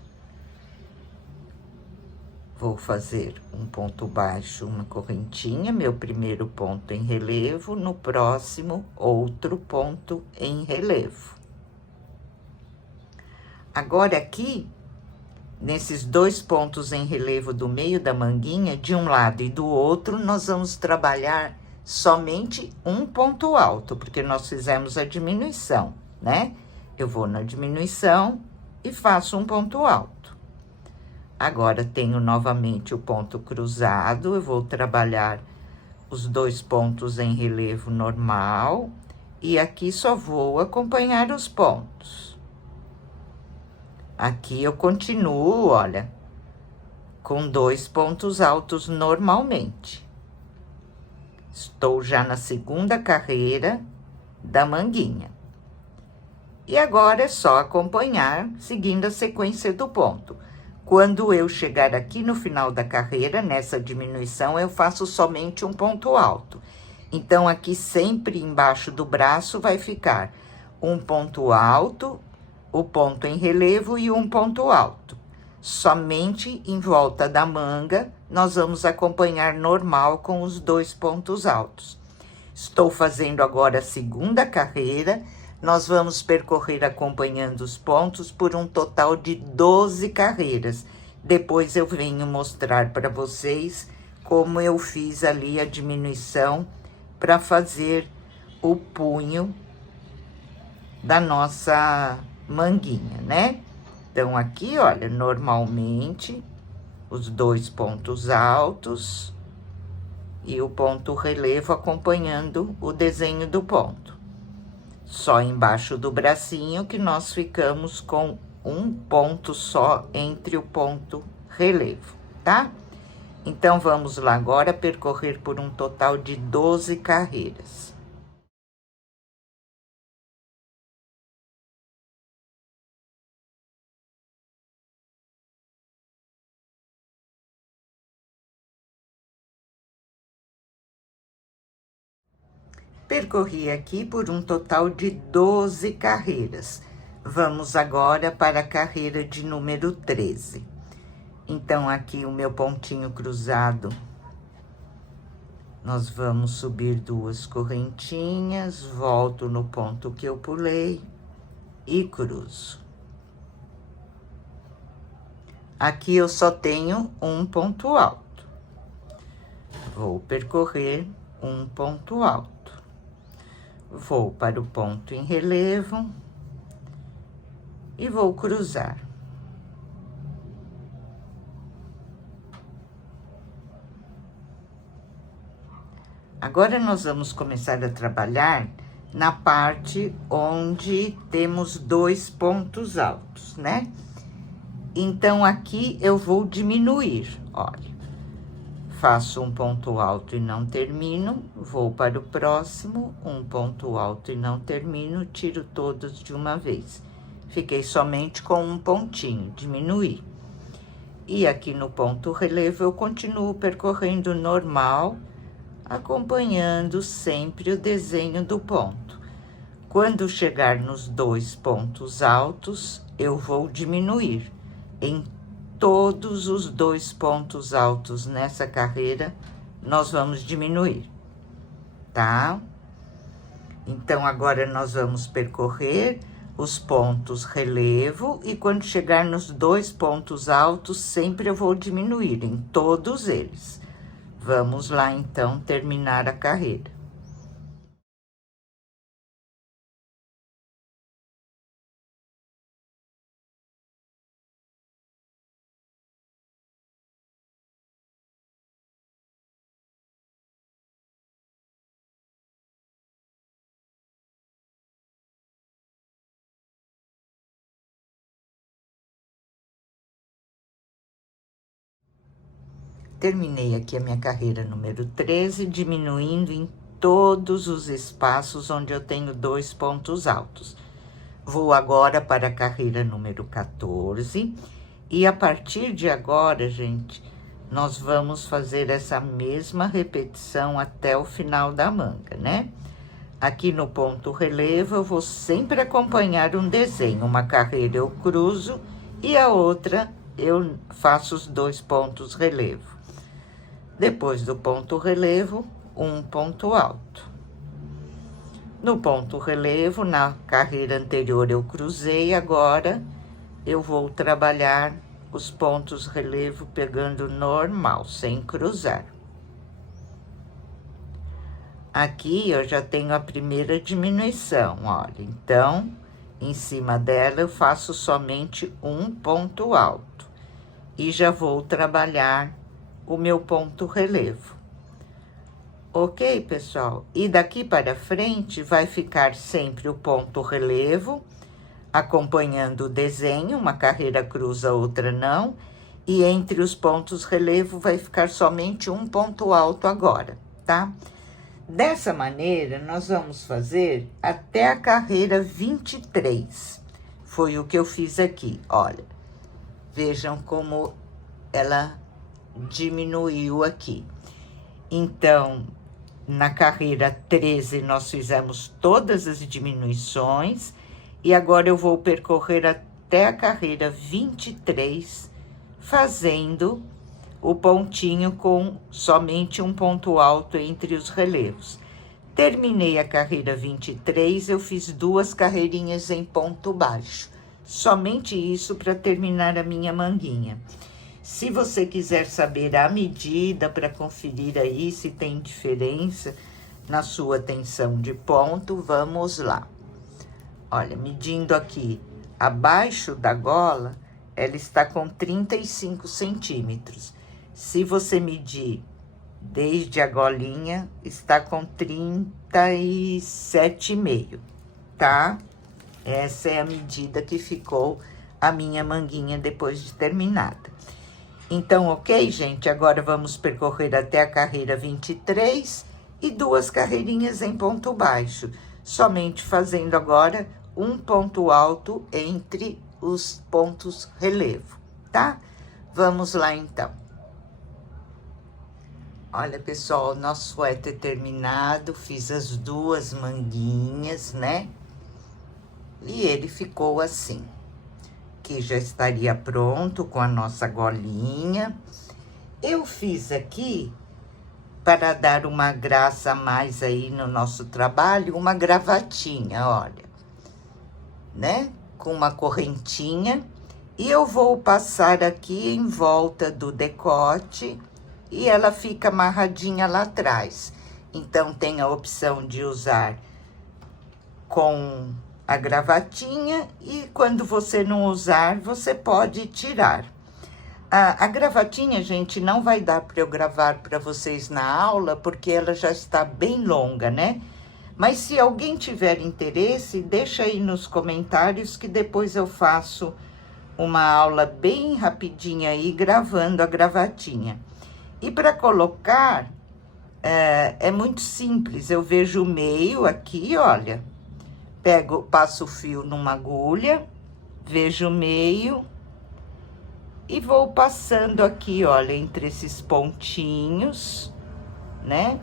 Vou fazer um ponto baixo, uma correntinha, meu primeiro ponto em relevo, no próximo, outro ponto em relevo. Agora, aqui, nesses 2 pontos em relevo do meio da manguinha, de um lado e do outro, nós vamos trabalhar somente um ponto alto, porque nós fizemos a diminuição, né? Eu vou na diminuição e faço um ponto alto. Agora, tenho novamente o ponto cruzado, eu vou trabalhar os 2 pontos em relevo normal, e aqui só vou acompanhar os pontos. Aqui eu continuo, olha, com 2 pontos altos normalmente. Estou já na segunda carreira da manguinha. E agora é só acompanhar, seguindo a sequência do ponto. Quando eu chegar aqui no final da carreira, nessa diminuição, eu faço somente um ponto alto. Então, aqui sempre embaixo do braço vai ficar um ponto alto, o ponto em relevo e um ponto alto. Somente em volta da manga, nós vamos acompanhar normal com os 2 pontos altos. Estou fazendo agora a segunda carreira. Nós vamos percorrer acompanhando os pontos por um total de 12 carreiras. Depois eu venho mostrar para vocês como eu fiz ali a diminuição para fazer o punho da nossa manguinha, né? Então, aqui, olha, normalmente, os 2 pontos altos e o ponto relevo acompanhando o desenho do ponto. Só embaixo do bracinho que nós ficamos com um ponto só entre o ponto relevo, tá? Então, vamos lá agora percorrer por um total de 12 carreiras. Percorri aqui por um total de 12 carreiras. Vamos agora para a carreira de número 13. Então, aqui o meu pontinho cruzado, nós vamos subir 2 correntinhas, volto no ponto que eu pulei e cruzo. Aqui eu só tenho um ponto alto. Vou percorrer um ponto alto. Vou para o ponto em relevo e vou cruzar. Agora, nós vamos começar a trabalhar na parte onde temos 2 pontos altos, né? Então, aqui eu vou diminuir, olha. Faço um ponto alto e não termino, vou para o próximo, um ponto alto e não termino, tiro todos de uma vez. Fiquei somente com um pontinho, diminuí. E aqui no ponto relevo eu continuo percorrendo normal, acompanhando sempre o desenho do ponto. Quando chegar nos 2 pontos altos, eu vou diminuir. Em todos os 2 pontos altos nessa carreira, nós vamos diminuir, tá? Então, agora nós vamos percorrer os pontos relevo e quando chegar nos 2 pontos altos, sempre eu vou diminuir em todos eles. Vamos lá, então, terminar a carreira. Terminei aqui a minha carreira número 13, diminuindo em todos os espaços onde eu tenho 2 pontos altos. Vou agora para a carreira número 14, e a partir de agora, gente, nós vamos fazer essa mesma repetição até o final da manga, né? Aqui no ponto relevo, eu vou sempre acompanhar um desenho. Uma carreira eu cruzo e a outra eu faço os 2 pontos relevo. Depois do ponto relevo, um ponto alto. No ponto relevo, na carreira anterior eu cruzei, agora eu vou trabalhar os pontos relevo pegando normal, sem cruzar. Aqui eu já tenho a primeira diminuição, olha. Então, em cima dela eu faço somente um ponto alto. e já vou trabalhar o meu ponto relevo. Ok, pessoal? E daqui para frente vai ficar sempre o ponto relevo, acompanhando o desenho, uma carreira cruza, outra não, e entre os pontos relevo vai ficar somente um ponto alto agora, tá? Dessa maneira, nós vamos fazer até a carreira 23. Foi o que eu fiz aqui, olha. Vejam como ela diminuiu aqui. Então, na carreira 13, nós fizemos todas as diminuições, e agora eu vou percorrer até a carreira 23, fazendo o pontinho com somente um ponto alto entre os relevos. Terminei a carreira 23, eu fiz 2 carreirinhas em ponto baixo. Somente isso para terminar a minha manguinha. Se você quiser saber a medida para conferir aí se tem diferença na sua tensão de ponto, vamos lá. Olha, medindo aqui abaixo da gola, ela está com 35 centímetros. Se você medir desde a golinha, está com 37,5, tá? Essa é a medida que ficou a minha manguinha depois de terminada. Então, ok, gente? Agora vamos percorrer até a carreira 23 e 2 carreirinhas em ponto baixo, somente fazendo agora um ponto alto entre os pontos relevo, tá? Vamos lá, então. Olha, pessoal, nosso suéter terminado, fiz as 2 manguinhas, né? E ele ficou assim, que já estaria pronto com a nossa golinha. Eu fiz aqui, para dar uma graça a mais aí no nosso trabalho, uma gravatinha, olha, né? Com uma correntinha. E eu vou passar aqui em volta do decote e ela fica amarradinha lá atrás. Então, tem a opção de usar com a gravatinha, e quando você não usar, você pode tirar. A gravatinha, gente, não vai dar para eu gravar para vocês na aula, porque ela já está bem longa, né? Mas se alguém tiver interesse, deixa aí nos comentários que depois eu faço uma aula bem rapidinha aí, gravando a gravatinha. E para colocar, é muito simples, eu vejo o meio aqui, olha. Passo o fio numa agulha, vejo o meio e vou passando aqui, olha, entre esses pontinhos, né?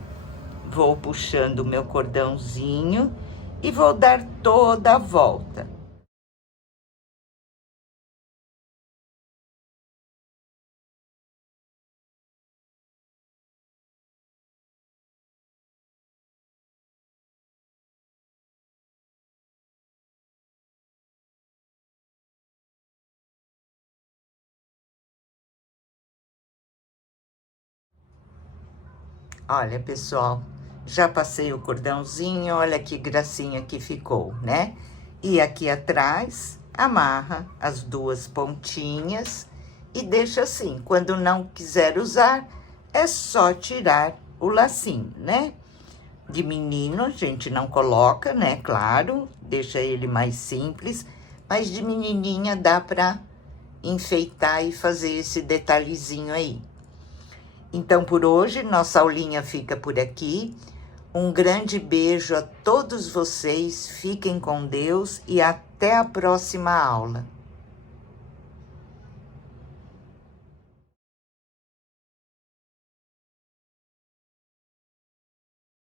Vou puxando o meu cordãozinho e vou dar toda a volta. Olha, pessoal, já passei o cordãozinho, olha que gracinha que ficou, né? E aqui atrás, amarra as 2 pontinhas e deixa assim. Quando não quiser usar, é só tirar o lacinho, né? De menino, a gente não coloca, né? Claro, deixa ele mais simples, mas de menininha dá pra enfeitar e fazer esse detalhezinho aí. Então, por hoje, nossa aulinha fica por aqui. Um grande beijo a todos vocês, fiquem com Deus e até a próxima aula.